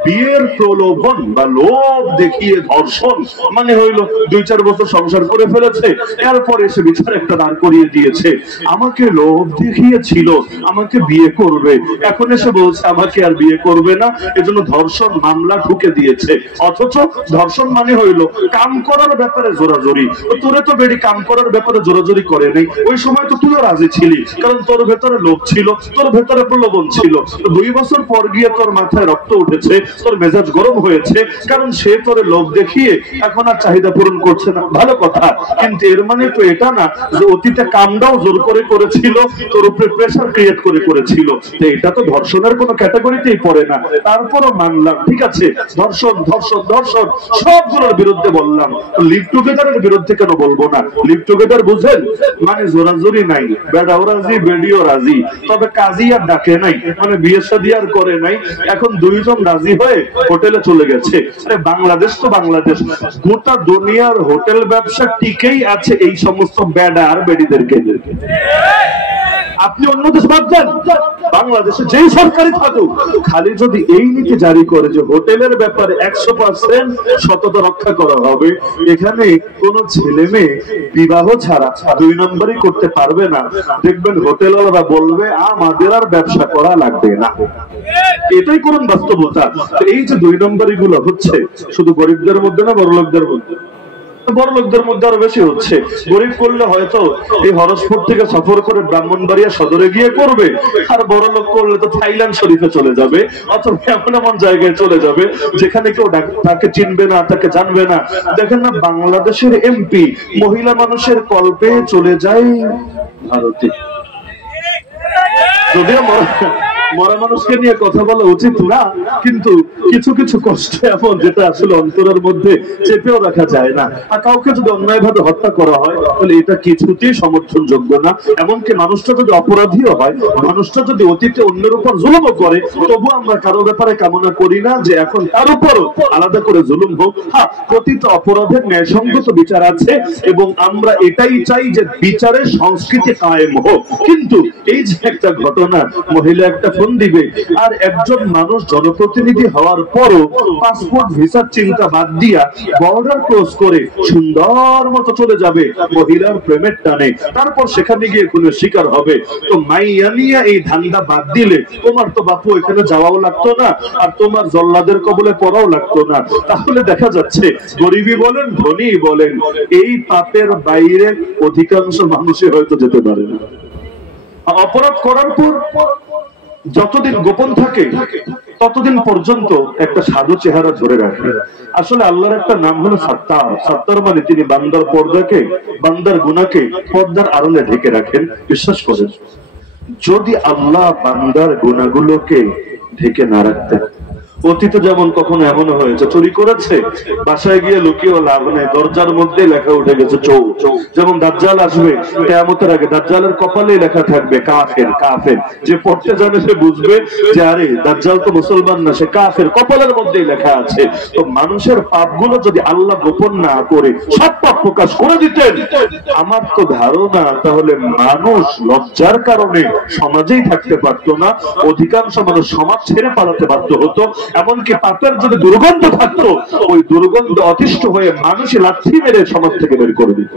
বিয়ের প্রলোভন বা লোভ দেখিয়ে ধর্ষণ। মানে হইলো 2-4 বছর সংসার করে ফেলেছে, এরপরে এসে বিচার একটা দাঁড় করিয়ে দিয়েছে, আমাকে লোভ দেখিয়েছিল, আমাকে বিয়ে করবে, এখন এসে বলছে আমাকে আর বিয়ে করবে না, এজন্য ধর্ষণ মামলা ঢুকে দিয়েছে। অথচ ধর্ষণ মানে হইলো কাম করার ব্যাপারে জোরাজোরি। তোরে তো বেডি কাম করার ব্যাপারে জোরাজোরি করে নাই, ওই সময় তো তুইও রাজি ছিলি, কারণ তোর ভেতরে লোভ ছিল, তোর ভেতরে প্রলোভন ছিল। 2 বছর পর গিয়ে তোর মাথায় রক্ত উঠেছে, তোর মেজাজ গরম হয়েছে, কারণ সে তোরে লোভ দেখিয়ে এখন আর চাহিদা পূরণ করছে না। ভালো কথা, কিন্তু এর মানে তো এটা না যে অতীতে কামটাও জোর করে করেছিল, তোর উপরে প্রেসার ক্রিয়েট করে করেছিল। এটা তো ধর্ষণের কোনো ক্যাটাগরিতেই পড়ে না। তারপরও মানলাম, ঠিক আছে, ধর্ষণ ধর্ষণ ধর্ষণ সবগুলোর বিরুদ্ধে বললাম, লিভ টুগেদারের বিরুদ্ধে কেন বলবো না? লিভ টুগেদার বুঝেন মানে জোরাজোরি নাই, বেডাও রাজি বেডিও রাজি, তবে কাজী আর ডাকে নাই, মানে বিয়ে শাদী আর করে নাই। এখন 2 জন রাজি হয়ে হোটেলে চলে গেছে। আরে বাংলাদেশ তো বাংলাদেশ, গোটা দুনিয়ার হোটেল ব্যবসা টিকেই আছে এই সমস্ত বেডা আর বেডিদেরকে। আপনি অন্য দেশ বাদ দেন, বাংলাদেশে যেই সরকারি থাকুক, খালি যদি এই নীতি জারি করে যে হোটেলের ব্যাপারে 100% সততা রক্ষা করা হবে, এখানে কোন ছেলে মেয়ে বিবাহ ছাড়া 2 নম্বরই করতে পারবে না, দেখবেন হোটেলওয়ালা বলবে আমাদের আর ব্যবসা করা লাগবে না। এটাই করুন বাস্তবতা। এই যে 2 নম্বরই গুলো হচ্ছে শুধু গরিবদের মধ্যে না, বড় লোকদের মধ্যে? বড় লোকদের মধ্যে আরো বেশি হচ্ছে। গরিব করলে হয়তো এই হরসপুর থেকে সফর করে ব্রাহ্মণবাড়িয়া সদরে গিয়ে করবে, আর বড় লোক করলে তো থাইল্যান্ড শরীফে চলে যাবে, অথবা এমন এমন জায়গায় চলে যাবে যেখানে কেউ তাকে চিনবে না, তাকে জানবে না। দেখেন না, বাংলাদেশের এমপি মহিলা মানুষের কল্পে চলে যায় ভারতে। যদিও মরা মানুষকে নিয়ে কথা বলা উচিত না, কিন্তু কিছু কিছু কষ্ট এমন যেটা আসলে অন্তরের মধ্যে চেপেও রাখা যায় না। আর কাউকে যদি অন্যায়ভাবে হত্যা করা হয় তাহলে এটা কিছুতেই সমর্থনযোগ্য না। এমনকি মানুষটা যদি অপরাধীও হয়, মানুষটা যদি অতীতে অন্যের উপর জুলুমও করে, তবু আমরা কারো ব্যাপারে কামনা করি না যে এখন তার উপরও আলাদা করে জুলুম হোক। হ্যাঁ, প্রতিটা অপরাধের ন্যায়সঙ্গত বিচার আছে এবং আমরা এটাই চাই যে বিচারের সংস্কৃতি কায়েম হোক। কিন্তু এই যে একটা ঘটনা, মহিলা একটা ফোন দিবে আর একজন মানুষ জনপ্রতিনিধি হওয়ার পরও পাসপোর্ট ভিসার চিন্তা বাদ দিয়া বর্ডার ক্রস করে সুন্দর মতো চলে যাবে মহিলার প্রেমের টানে, তারপর সেখানে গিয়ে খুনের শিকার হবে। তো মাইয়া নিয়ে এই ধান্দা বাদ দিলে তোমার তো বাপু এখানে যাওয়াও লাগতো না, আর তোমার জল্লাদের কবলে পড়াও লাগতো না। তাহলে দেখা যাচ্ছে গরিবই বলেন ধনী বলেন, এই পাপের বাইরে অধিকাংশ মানুষই হয়তো যেতে পারে না। অপরাধ করার পর যতদিন গোপন থাকে ততদিন পর্যন্ত একটা সাধু চেহারা ধরে রাখে। আসলে আল্লাহর একটা নাম হলো সাত্তার। সাত্তার মানে তিনি বান্দার পর্দাকে, বান্দার গুনাহকে পর্দার আড়ালে ঢেকে রাখেন। বিশ্বাস করেন, যদি আল্লাহ বান্দার গুনাহগুলোকে ঢেকে না রাখতেন, অতীতে যেমন কখনো এমন হয়েছে চুরি করেছে, বাসায় গিয়ে লুকিয়েও লাভ নেই, দরজার মধ্যে লেখা উঠে গেছে চোর। যেমন দাজ্জাল আসবে, কিয়ামতের আগে দাজ্জালের কপালে লেখা থাকবে কাফের। কাফের যে পড়তে জানে সে বুঝবে যে আরে দাজ্জাল তো মুসলমান না, সে কাফের, কপালের মধ্যেই লেখা আছে। তো মানুষের পাপগুলো যদি আল্লাহ গোপন না করে সব পাপ প্রকাশ করে দিতেন, আমার তো ধারণা তাহলে মানুষ লজ্জার কারণে সমাজেই থাকতে পারতো না, অধিকাংশ মানুষ সমাজ ছেড়ে পালাতে বাধ্য হতো। এমনকি পাপের যদি দুর্গন্ধ থাকতো, ওই দুর্গন্ধ অতিষ্ঠ হয়ে মানুষই লাথি মেরে সমাজ থেকে বের করে দিত।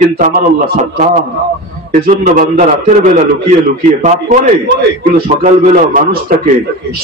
কিন্তু আমার আল্লাহ সাত্তার। এজন্য বান্দা রাতের বেলা লুকিয়ে লুকিয়ে পাপ করে, কিন্তু সকাল বেলা মানুষ তাকে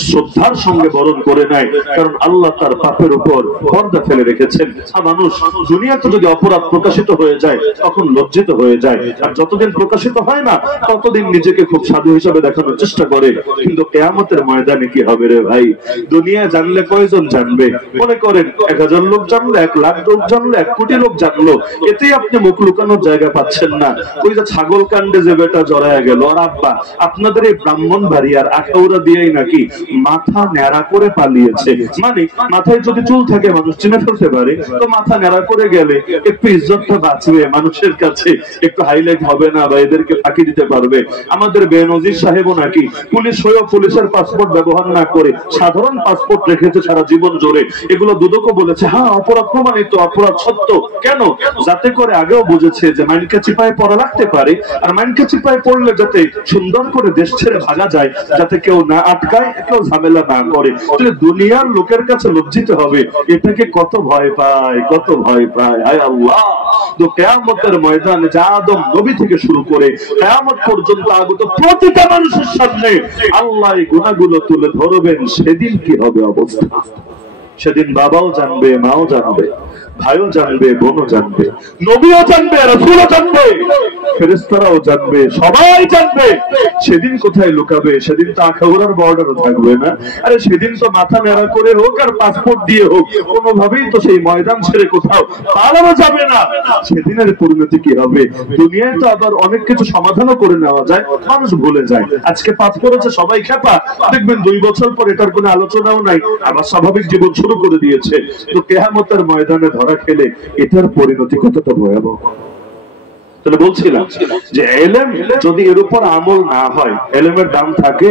শ্রদ্ধার সঙ্গে বরণ করে নেয়, কারণ আল্লাহ তার পাপের উপর পর্দা ফেলে রেখেছেন। মানুষ দুনিয়াতে যদি অপরাধ প্রকাশিত হয়ে যায় তখন লজ্জিত হয়ে যায়, আর যতদিন প্রকাশিত হয় না ততদিন নিজেকে খুব সাধু হিসাবে দেখানোর চেষ্টা করে। কিন্তু কিয়ামতের ময়দানে কি হবে রে ভাই? দুনিয়া জানলে কয়জন জানবে? মনে করেন 1000 লোক জানলো, 1 লাখ লোক জানলো, 1 কোটি লোক জানলো, এতেই আপনি মুখ লুকানোর জায়গা পাচ্ছেন না। ওই যে ছাগল কাণ্ডে যে বেটা জড়ায় গেল, আর আব্বা আপনাদের এই ব্রাহ্মণবাড়িয়ার আখাউড়া দিয়েই নাকি মাথা ন্যাড়া করে পালিয়েছে। মানে মাথায় যদি চুল থাকে মানুষ চিনে ফেলতে পারে, তো মাথা ন্যাড়া করে গেলে একটু ইজ্জতটা বাঁচবে, মানুষের কাছে একটু হাইলাইট হবে না, বা এদেরকে ফাঁকি দিতে পারবে। আমাদের বেনজির সাহেবও নাকি পুলিশ হয়েও পুলিশের পাসপোর্ট ব্যবহার না করে সাধারণ পাসপোর্ট রেখেছে সারা জীবন জুড়ে। এগুলো দুদকও বলেছে হ্যাঁ অপরাধ প্রমাণিত, অপরাধ সত্য। কেন? যাতে করে আগেও বুঝেছে যে মাইনকে চিপায় পড়া লাগতে পারে, আর মাইনকে চিপায় পড়লে যাতে সুন্দর করে দেশ ছেড়ে ভাগা যায়, যাতে কেউ না আটকায়, কেউ ঝামেলা না করে। তাহলে দুনিয়ার লোকের কাছে লজ্জিত হবে, এটাকে কত ভয় পায়, কত ভয় পায়। হায় আল্লাহ! তো কিয়ামতের ময়দানে যা আদম নবী থেকে শুরু করে কিয়ামত পর্যন্ত আগত প্রতিটা মানুষের সামনে আল্লাহ এই গুনাহগুলো তুলে ধরবেন। সেদিন কি হবে অবস্থা? সেদিন বাবাও জানবে, মাও জানবে, ভাইও জানবে, বোনও জানবে, নবীও জানবে, রাসূলও জানবে, ফেরেশতারাও জানবে, সবাই জানবে। সেদিন কোথায় লুকাবে? সেদিন তো আখাউড়ার বর্ডারও থাকবে না। আরে সেদিন তো মাথা নেড়া করে হোক আর পাসপোর্ট দিয়ে হোক, কোনোভাবেই তো সেই ময়দান ছেড়ে কোথাও পালানো যাবে না। সেদিনের পরিণতি কি হবে? দুনিয়ায় তো আবার অনেক কিছু সমাধানও করে নেওয়া যায়, মানুষ ভুলে যায়। আজকে পাপ করেছে সবাই খেপা, দেখবেন 2 বছর পর এটার কোনো আলোচনাও নাই, আবার স্বাভাবিক জীবন শুরু করে দিয়েছে। তো কিয়ামতের ময়দানে ধরা খেলে এটার পরিণতি কতটা ভয়াবহ। তাহলে বলছিলাম যে ইলম যদি এর উপর আমল না হয়, ইলমের দাম থাকে?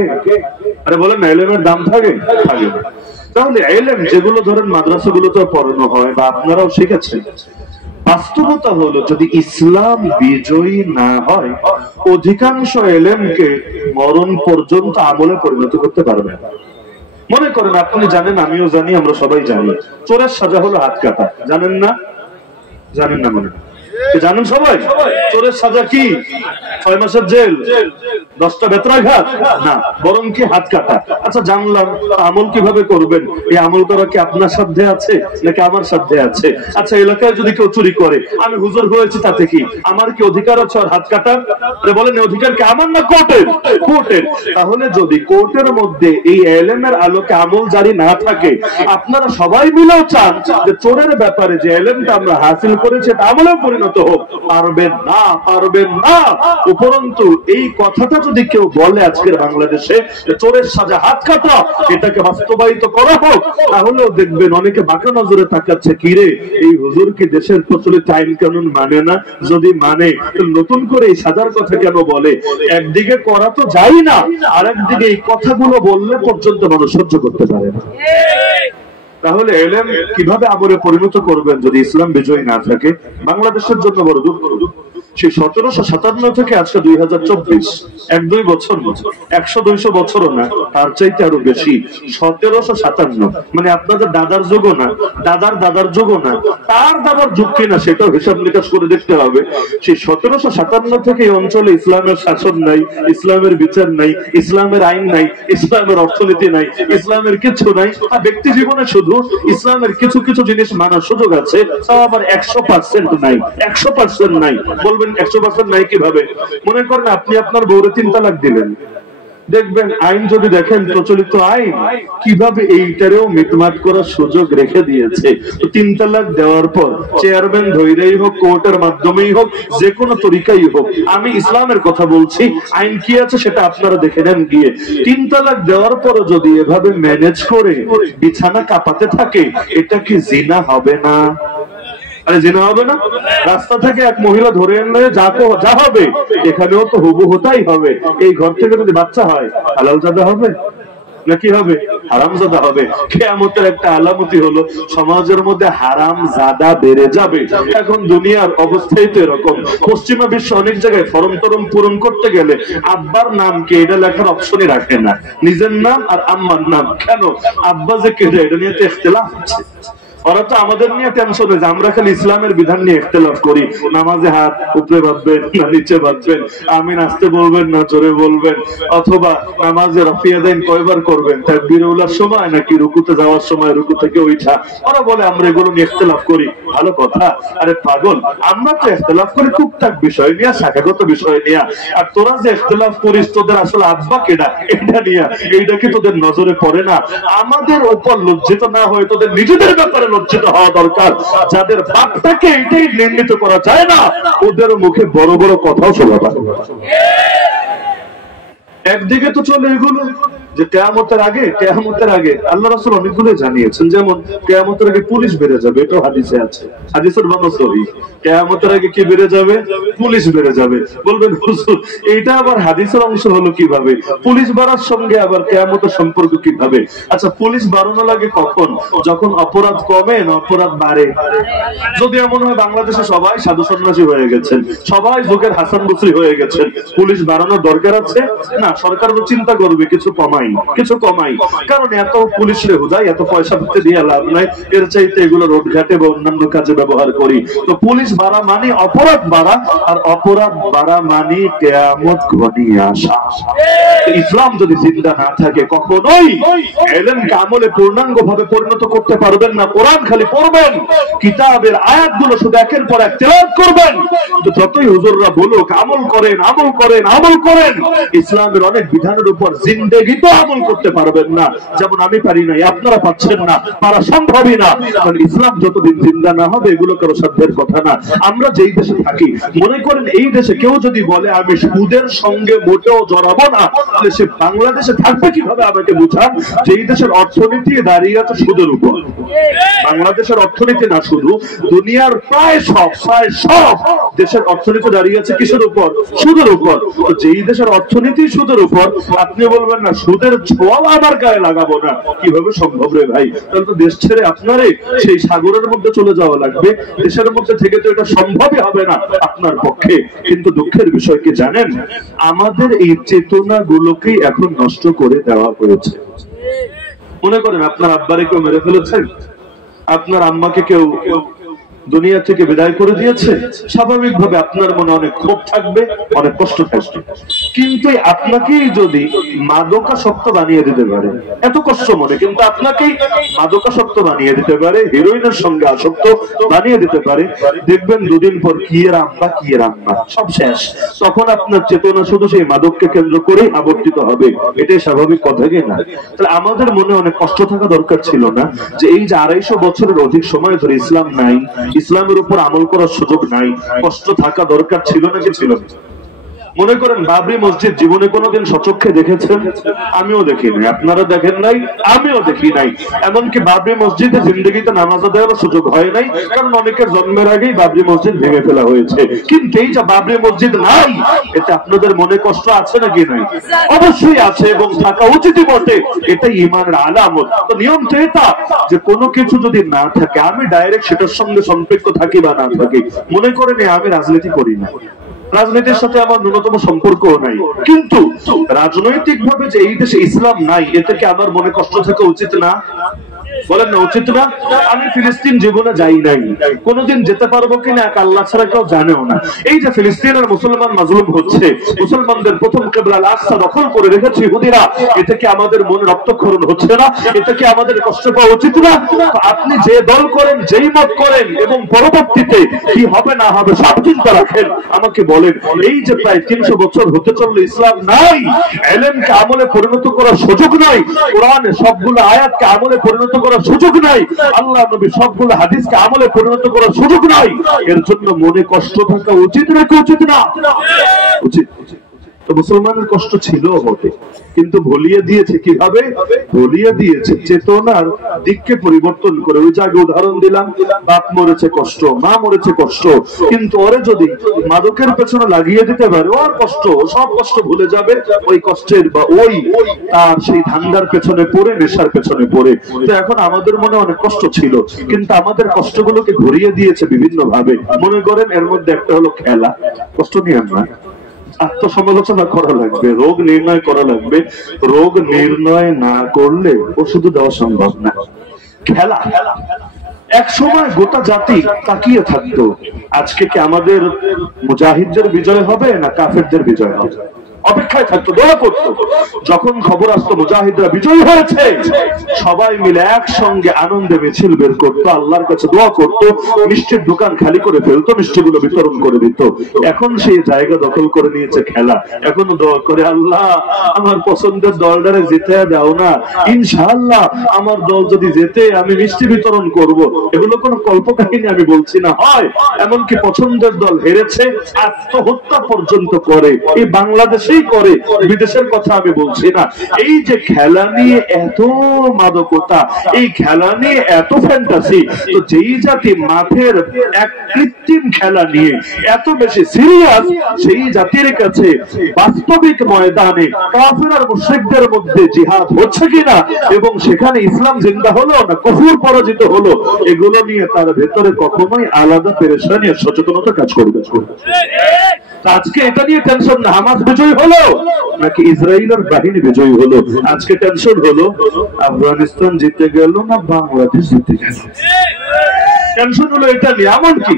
আরে বলেন না, ইলমের দাম থাকে? থাকে না। তাহলে ইলম যেগুলো ধরেন মাদ্রাসাগুলোতে পড়ানো হয় বা আপনারাও শিখেছেন, বাস্তবতা হলো যদি ইসলাম বিজয়ী না হয়, অধিকাংশ ইলমকে মরণ পর্যন্ত আমলে পরিণত করতে পারবে না। মনে করেন আপনি জানেন, আমিও জানি, আমরা সবাই জানি, চোরের সাজা হলো হাত কাটা। জানেন না? জানেন না? মনে জানেন সবাই? চোরের সাজা কি? 6 মাসের জেল, 10টা বেত্রাঘাত না, বরং কি হাত কাটা। আচ্ছা জানলাম, আমল কিভাবে করবেন? এই আমল করা কি আপনার সাধ্যে আছে নাকি আমার সাধ্যে আছে? আচ্ছা এলাকায় যদি কেউ চুরি করে, আমি হুজুর হয়েছি, তাতে কি আমার কি অধিকার আছে আর হাত কাটার? বলেন অধিকার কি আমার না কোর্টের? কোর্টের। তাহলে যদি কোর্টের মধ্যে এই ইলমের আলোকে আমল জারি না থাকে, আপনারা সবাই মিলেও চান যে চোরের ব্যাপারে যে ইলমটা আমরা হাসিল করেছি এটা আমলেও পরিণত হোক, পারবেন না, পারবেন না। উপরন্তু এই কথাটা যদি কেউ বলে আজকের বাংলাদেশে চোরের সাজা হাত কাটা, এটাকে বাস্তবায়িত করা হোক, তাহলেও দেখবেন অনেকে বাঁকা নজরে তাকাচ্ছে, কিরে এই হুজুর কি দেশের প্রচলিত আইন কানুন মানে না? যদি মানে নতুন করে এই সাজার কথা কেন বলে? একদিকে করা তো যায় না, আর একদিকে এই কথাগুলো বললে পর্যন্ত মানুষ সহ্য করতে পারে না। তাহলে ইলম কিভাবে আমলে পরিণত করবেন যদি ইসলাম বিজয়ী না থাকে? বাংলাদেশের জন্য বড় দুঃখ। সেই 1757 থেকে আজকে 2024, 1-2 বছর, 100-200 বছরও না, তার চাইতে আরো বেশি। 1757 মানে আপনাদের দাদার যুগও না, দাদার দাদার যুগও না, তার দাদার যুগ কিনা সেটাও হিসাব নিকাশ করে দেখতে হবে। সেই 1757 থেকে এই অঞ্চলে ইসলামের শাসন নাই, ইসলামের বিচার নাই, ইসলামের আইন নাই, ইসলামের অর্থনীতি নাই, ইসলামের কিছু নাই। আর ব্যক্তি জীবনে শুধু ইসলামের কিছু কিছু জিনিস মানার সুযোগ আছে, তাও আবার 100% নাই, 100% নাই। বলবেন 100% নাই কিভাবে? মনে করেন আপনি আপনার বউরে 3 তালাক দিলেন, দেখবেন আইন যদি দেখেন প্রচলিত আইন কিভাবে এইটারেও মিটমাট করার সুযোগ রেখে দিয়েছে। তো 3 তালাক দেওয়ার পর চেয়ারম্যান ধৈর্যই হোক, কোর্টের মাধ্যমেই হোক, যে কোনো তরিকাই হোক, আমি ইসলামের কথা বলছি, আইন কি আছে সেটা আপনারা দেখে নেন গিয়ে। 3 তালাক দেওয়ার পর যদি এভাবে ম্যানেজ করে বিছানা কাঁপাতে থাকে, এটা কি জিনা হবে না? আরে জিনা হবে না? রাস্তা থেকে এক মহিলা ধরে এনে যা হবে, এখানেও তো হুবহু হতেই হবে। এই ঘর থেকে যদি বাচ্চা হয়, হালাল জাদা হবে নাকি হবে? হারাম জাদা হবে। কিয়ামতের একটা আলামতি হলো সমাজের মধ্যে হারাম জাদা বেড়ে যাবে। এখন দুনিয়ার অবস্থাই তো এরকম। পশ্চিমা বিশ্ব অনেক জায়গায় ফরম টরম পূরণ করতে গেলে আব্বার নাম কে এটা লেখার অপশনই রাখে না, নিজের নাম আর আম্মার নাম। কেন? আব্বা যে কে এটা নিয়ে তো ইখতিলাফ আছে। ওরা তো আমাদের নিয়ে টেনশনে যে আমরা খালি ইসলামের বিধান নিয়ে ইখতিলাফ করি, নামাজে হাত উপরে বাঁধবেন না নিচে বাঁধবেন, আমিন আসতে বলবেন না জোরে বলবেন, অথবা নামাজে রাফিয়া দেন কয়বার করবেন, তাকবীর উলার সময় নাকি রুকুতে যাওয়ার সময় রুকু থেকে ওইটা। ওরা বলে আমরা এগুলো নিয়ে ইখতিলাফ করি। ভালো কথা, আরে পাগল, আমরা তো ইখতিলাফ করি টুকটাক বিষয় নিয়ে, শাখাগত বিষয় নিয়ে। আর তোরা যে ইখতিলাফ করিস তোদের আসলে আব্বা কেডা এটা নিয়ে, এইটা কি তোদের নজরে পড়ে না? আমাদের উপর লজ্জিত না হয়ে তোদের নিজেদের ব্যাপারে লজ্জিত হওয়া দরকার। যাদের বাপটাকে এটাই নির্ণীত করা যায় না, ওদের মুখে বড় বড় কথাও শোনা পায়। একদিকে তো চলে এগুলো যে কিয়ামতের আগে আল্লাহ রাসূল অনেকগুলো জানিয়েছেন, যেমন কিয়ামতের আগে পুলিশ বেড়ে যাবে, এটা হাদিসে আছে, হাদিসের বাংলা সহিহ। কিয়ামতের আগে কি বেড়ে যাবে? পুলিশ বেড়ে যাবে। বলবেন হুজুর এটা আবার হাদিসের অংশ হলো কিভাবে? পুলিশ বাড়ার সঙ্গে আবার কিয়ামতের সম্পর্ক কিভাবে? আচ্ছা, পুলিশ বাড়ানো লাগে কখন? যখন অপরাধ কমে না অপরাধ বাড়ে। যদি এমন হয় বাংলাদেশে সবাই সাধু সন্ন্যাসী হয়ে গেছেন, সবাই যুগের হাসান বসরি হয়ে গেছেন, পুলিশ বাড়ানোর দরকার আছে না? সরকার তো চিন্তা করবে কিছু কমাই, কারণ এত পুলিশের হুদাই এত পয়সা দিতে দিয়ে লাভ নাই, এর চাইতে এগুলো রোডঘাটে বা অন্যান্য কাজে ব্যবহার করি। তো পুলিশ বাড়া মানে অপরাধ বাড়া, আর অপরাধ বাড়া মানে কিয়ামত ঘনিয়ে আসা। ইসলাম যদি জিন্দা না থাকে কখনোই ইলমকে আমলে পূর্ণাঙ্গ ভাবে পরিণত করতে পারবেন না। কোরআন খালি পড়বেন, কিতাবের আয়াতগুলো শুধু একের পর এক তেলাওয়াত করবেন, তো যতই হুজুররা বলুক আমল করেন, ইসলামের অনেক বিধানের উপর জিন্দেগি তো আমল করতে পারবেন না। যেমন আমি পারি নাই, আপনারা পাচ্ছেন না, পারা সম্ভবই না। কারণ ইসলাম যতদিন জিন্দা না হবে এগুলো কারো সাধ্যের কথা না। আমরা যেই দেশে থাকি, মনে করেন এই দেশে কেউ যদি বলে আমি সুদের সঙ্গে মোটেও জড়াবো না, তাহলে সে বাংলাদেশে থাকবে কিভাবে? আমাকে বুঝান। যেই দেশের অর্থনীতি দাঁড়িয়ে আছে সুদের উপর, বাংলাদেশের অর্থনীতি না শুধু, দুনিয়ার প্রায় সব দেশের অর্থনীতি দাঁড়িয়ে আছে কিসের উপর? সুদের উপর। তো যেই দেশের অর্থনীতি সুদের উপর, আপনি বলবেন না সুদের ছোঁয়াও আমার গায়ে লাগাবো না, কিভাবে সম্ভব রে ভাই? তাহলে তো দেশ ছেড়ে আপনারে সেই সাগরের মধ্যে চলে যাওয়া লাগবে, দেশের মধ্যে থেকে তো এটা সম্ভবই হবে না আপনার পক্ষে। কিন্তু দুঃখের বিষয় কি জানেন, আমাদের এই চেতনা গুলোকেই এখন নষ্ট করে দেওয়া হয়েছে। মনে করেন আপনার আব্বারে কেউ মেরে ফেলেছেন, আপনার আম্মাকে কেউ দুনিয়া থেকে বিদায় করে দিয়েছে, স্বাভাবিকভাবে আপনার মনে অনেক ক্ষোভ থাকবে, অনেক কষ্ট থাকবে। কিন্তু আপনাকেই যদি মাদকাসক্ত বানিয়ে দিতে পারে, এত কষ্ট মনে, কিন্তু আপনাকেই মাদকাসক্ত বানিয়ে দিতে পারে, হিরোইনের সঙ্গে আসক্ত বানিয়ে দিতে পারে, দেখবেন দুদিন পর কি এর আম্মা সব শেষ। তখন আপনার চেতনা শুধু সেই মাদককে কেন্দ্র করেই আবর্তিত হবে। এটাই স্বাভাবিক কথা কি না? তাহলে আমাদের মনে অনেক কষ্ট থাকা দরকার ছিল না যে এই যে 250 বছরের অধিক সময় ধরে ইসলাম নাই, ইসলামের উপর আমল করার সুযোগ নাই, কষ্ট থাকা দরকার ছিল নাকি ছিল না? মনে করেন বাবরি মসজিদ জীবনে কোনোদিন সচক্ষে দেখেছেন? আমিও দেখি নাই, আপনারা দেখেন নাই, আমিও দেখি নাই। এমনকি বাবরি মসজিদে জিন্দগিতে নামাজ দেওয়ার সুযোগ হয় নাই, কারণ অনেকের জন্মের আগেই বাবরি মসজিদ ভেঙে ফেলা হয়েছে। কিন্তু এই যে বাবরি মসজিদ নাই, এতে আপনাদের মনে কষ্ট আছে নাকি নাই? অবশ্যই আছে, এবং থাকা উচিতই বটে। এটাই ঈমানের আলামত। তো নিয়ম তো এটা যে কোনো কিছু যদি না থাকে, আমি ডাইরেক্ট সেটার সঙ্গে সম্পৃক্ত থাকি বা না থাকি। মনে করেন আমি রাজনীতি করি না, রাজনীতির সাথে আমার ন্যূনতম সম্পর্কও নাই, কিন্তু রাজনৈতিক ভাবে যে এই দেশে ইসলাম নাই, এতে কি আমার মনে কষ্ট থাকা উচিত না? বলেন না, উচিত না? আমি ফিলিস্তিন জীবনে যাই নাই, কোনোদিন যেতে পারবো কিনা এক আল্লাহ ছাড়া কেউ জানেও না। এই যে ফিলিস্তিনের মুসলমান মাজলুম হচ্ছে, মুসলমানদের প্রথম কিবলা আল আকসা দখল করে রেখেছে ইহুদিরা, এতে কি আমাদের মনে রক্তক্ষরণ হচ্ছে না? এতে কি আমাদের কষ্ট পাওয়া উচিত না? আপনি যে দল করেন, যেই মত করেন, এবং পরবর্তীতে কি হবে না হবে সব চিন্তা রাখেন, আমাকে বলেন এই যে প্রায় 300 বছর হতে চললো ইসলাম নাই, ইলমকে আমলে পরিণত করার সুযোগ নাই, কোরআনে সবগুলো আয়াতকে আমলে পরিণত করার সুযোগ নাই, আল্লাহ নবী সবগুলো হাদিসকে আমলে পরিণত করার সুযোগ নাই, এর জন্য মনে কষ্ট থাকা উচিত নাকি উচিত না? উচিত। তো মুসলমানের কষ্ট ছিল বটে, কিন্তু ভুলিয়ে দিয়েছে কিভাবে? ভুলিয়ে দিয়েছে চেতনার দিককে পরিবর্তন করে। ওই জায়গায় উদাহরণ দিলাম, বাপ মরেছে কষ্ট, মা মরেছে কষ্ট, কিন্তু ওরে যদি মাদকের পেছনে লাগিয়ে দিতে পারে, ওর কষ্ট, সব কষ্ট ভুলে যাবে ওই কষ্টের বা ওই তার সেই ধান্দার পেছনে পড়ে, নেশার পেছনে পড়ে। তো এখন আমাদের মনে অনেক কষ্ট ছিল, কিন্তু আমাদের কষ্টগুলোকে ঘুরিয়ে দিয়েছে বিভিন্ন ভাবে। মনে করেন এর মধ্যে একটা হলো খেলা। কষ্ট নিয়ে আমরা আত্মসমালোচনা করা লাগবে, রোগ নির্ণয় করা লাগবে। রোগ নির্ণয় না করলে ওষুধ দেওয়া সম্ভব না। খেলা এক সময় গোটা জাতি তাকিয়ে থাকতো আজকে কি আমাদের মুজাহিদদের বিজয় হবে না কাফেরদের বিজয় হবে, অপেক্ষায় থাকতো, দোয়া করতো। যখন খবর আসতো মুজাহিদরা বিজয়ী হয়েছে, সবাই মিলে একসঙ্গে আনন্দে মিছিল বের করতো, আল্লাহর কাছে দোয়া করতো, মিষ্টির দোকান খালি করে ফেলতো, মিষ্টিগুলো বিতরণ করে দিত। এখন সেই জায়গা দখল করে নিয়েছে খেলা। এখনো দোয়া করে, আল্লাহ আমার পছন্দের দলটারে জিতে দাও না, ইনশাআল্লাহ আমার দল যদি জেতে আমি মিষ্টি বিতরণ করব। এগুলো কোনো কল্পকাহিনী আমি বলছি না। হয় এমনকি পছন্দের দল হেরেছে আত্মহত্যা পর্যন্ত করে, এই বাংলাদেশেই করে, বিদেশের কথা আমি বলছি না। এই যে খেলা নিয়ে এত মাদকতা, এই খেলা নিয়ে এত ফ্যান্টাসি, তো যেই জাতি মাঠের এক কৃত্রিম খেলা নিয়ে এত বেশি সিরিয়াস, সেই জাতির কাছে বাস্তবিক ময়দানে কাফির আর মুশরিকদের মধ্যে জিহাদ হচ্ছে কিনা এবং সেখানে ইসলাম জিন্দা হলো না কুফর পরাজিত হলো, এগুলো নিয়ে তার ভেতরে কখনোই আলাদা পেরেশানি আর সচেতনতা কাজ করবে। আজকে এটা নিয়ে টেনশন না হামাস বিজয়ী হলো নাকি ইসরায়েলের বাহিনী বিজয়ী হলো, আজকে টেনশন হলো আফগানিস্তান জিতে গেল না বাংলাদেশ জিতে গেল। টেনশন হলো এটা নিয়ে। এমনকি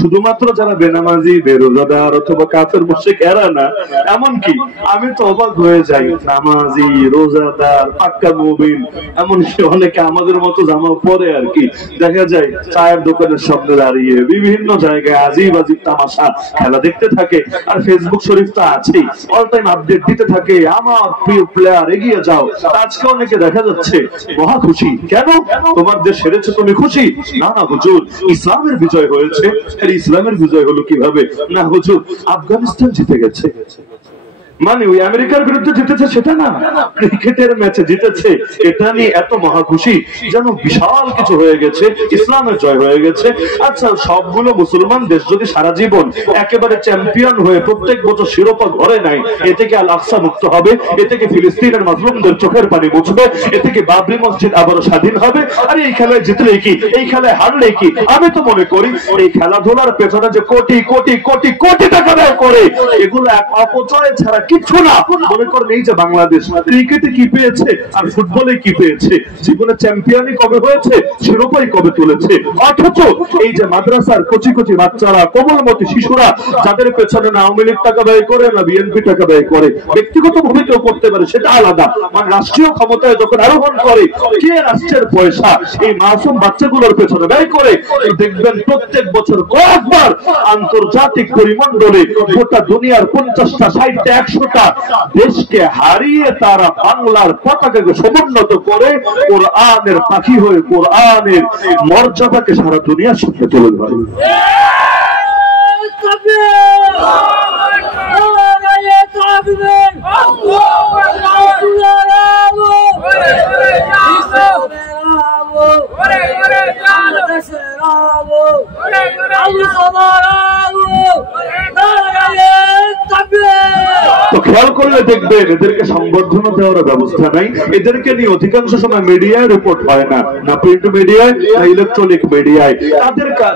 শুধুমাত্র যারা বেনামাজি বেরোজাদার অথবা কাফের মুশরিক এরা না, এমনকি আমি তো অবাক হয়ে যাই, নামাজি রোজাদার পাক্কা মুমিন এমনকি অনেকে আমাদের মতো জামা পরে আর কি, দেখা যায় চায়ের দোকানের সামনে দাঁড়িয়ে বিভিন্ন জায়গায় আজিব আজিব তামাশা খেলা দেখতে থাকে। আর ফেসবুক শরীফ তো আছেই, অল টাইম আপডেট দিতে থাকে, আমার প্রিয় প্লেয়ার এগিয়ে যাও। আজকে অনেকে দেখা যাচ্ছে মহা খুশি, কেন তোমার দেশ হেরেছে তুমি খুশি? না না হুজুর, ইসলামের বিজয় হয়েছে। ইসলামের বিজয় হলো কিভাবে? না হুজুর, আফগানিস্তান জিতে গেছে মানে ওই আমেরিকার বিরুদ্ধে জিতেছে সেটা না, ক্রিকেটের ম্যাচে জিতেছে, এটা নিয়ে এত মহা খুশি যেন বিশাল কিছু হয়ে গেছে, ইসলামের জয় হয়ে গেছে। আচ্ছা, সবগুলো মুসলমান দেশ যদি সারা জীবন একেবারে চ্যাম্পিয়ন হয়ে প্রত্যেক বছর শিরোপা ঘরে নেয়, এতে কি আল আকসা মুক্ত হবে? এতে কি ফিলিস্তিনের মাজলুমদের চোখের পানি মুছবে? এতে কি বাবরি মসজিদ আবারও স্বাধীন হবে? আরে এই খেলায় জিতলে কি, এই খেলায় হারলে কি? আমি তো মনে করি এই খেলাধুলার পেছনে যে কোটি কোটি কোটি কোটি টাকা ব্যয় করে, এগুলো এক অপচয় ছাড়া কিছু না। মনে করেন এই যে বাংলাদেশ ক্রিকেটে কি পেয়েছে আর ফুটবলে কি পেয়েছে, জীবনে চ্যাম্পিয়নই কবে হয়েছে, শিরোপাই কবে তুলেছে। অথচ এই যে মাদ্রাসার কচি কচি বাচ্চারা, কোমলমতি শিশুরা, যাদের পেছনে না আওয়ামী লীগ টাকা ব্যয় করে না বিএনপি টাকা ব্যয় করে, ব্যক্তিগত ভাবে কেউ করতে পারে সেটা আলাদা, মানে রাষ্ট্রীয় ক্ষমতায় যখন আরোহণ করে কে রাষ্ট্রের পয়সা এই মাসুম বাচ্চাগুলোর পেছনে ব্যয় করে, দেখবেন প্রত্যেক বছর কয়েকবার আন্তর্জাতিক পরিমণ্ডলে গোটা দুনিয়ার 50টা 60টা 100টা দেশকে হারিয়ে তারা বাংলার পতাকাকে সমুন্নত করে কোরআনের পাখি হয়ে কোরআনের মর্যাদাকে সারা দুনিয়ার সামনে তুলে ধরে। তো খেয়াল করলে দেখবেন এদেরকে সংবর্ধনা দেওয়ার ব্যবস্থা নাই, এদেরকে নিয়ে অধিকাংশ সময় মিডিয়ায় রিপোর্ট হয় না, না প্রিন্ট মিডিয়ায় না ইলেকট্রনিক মিডিয়ায়।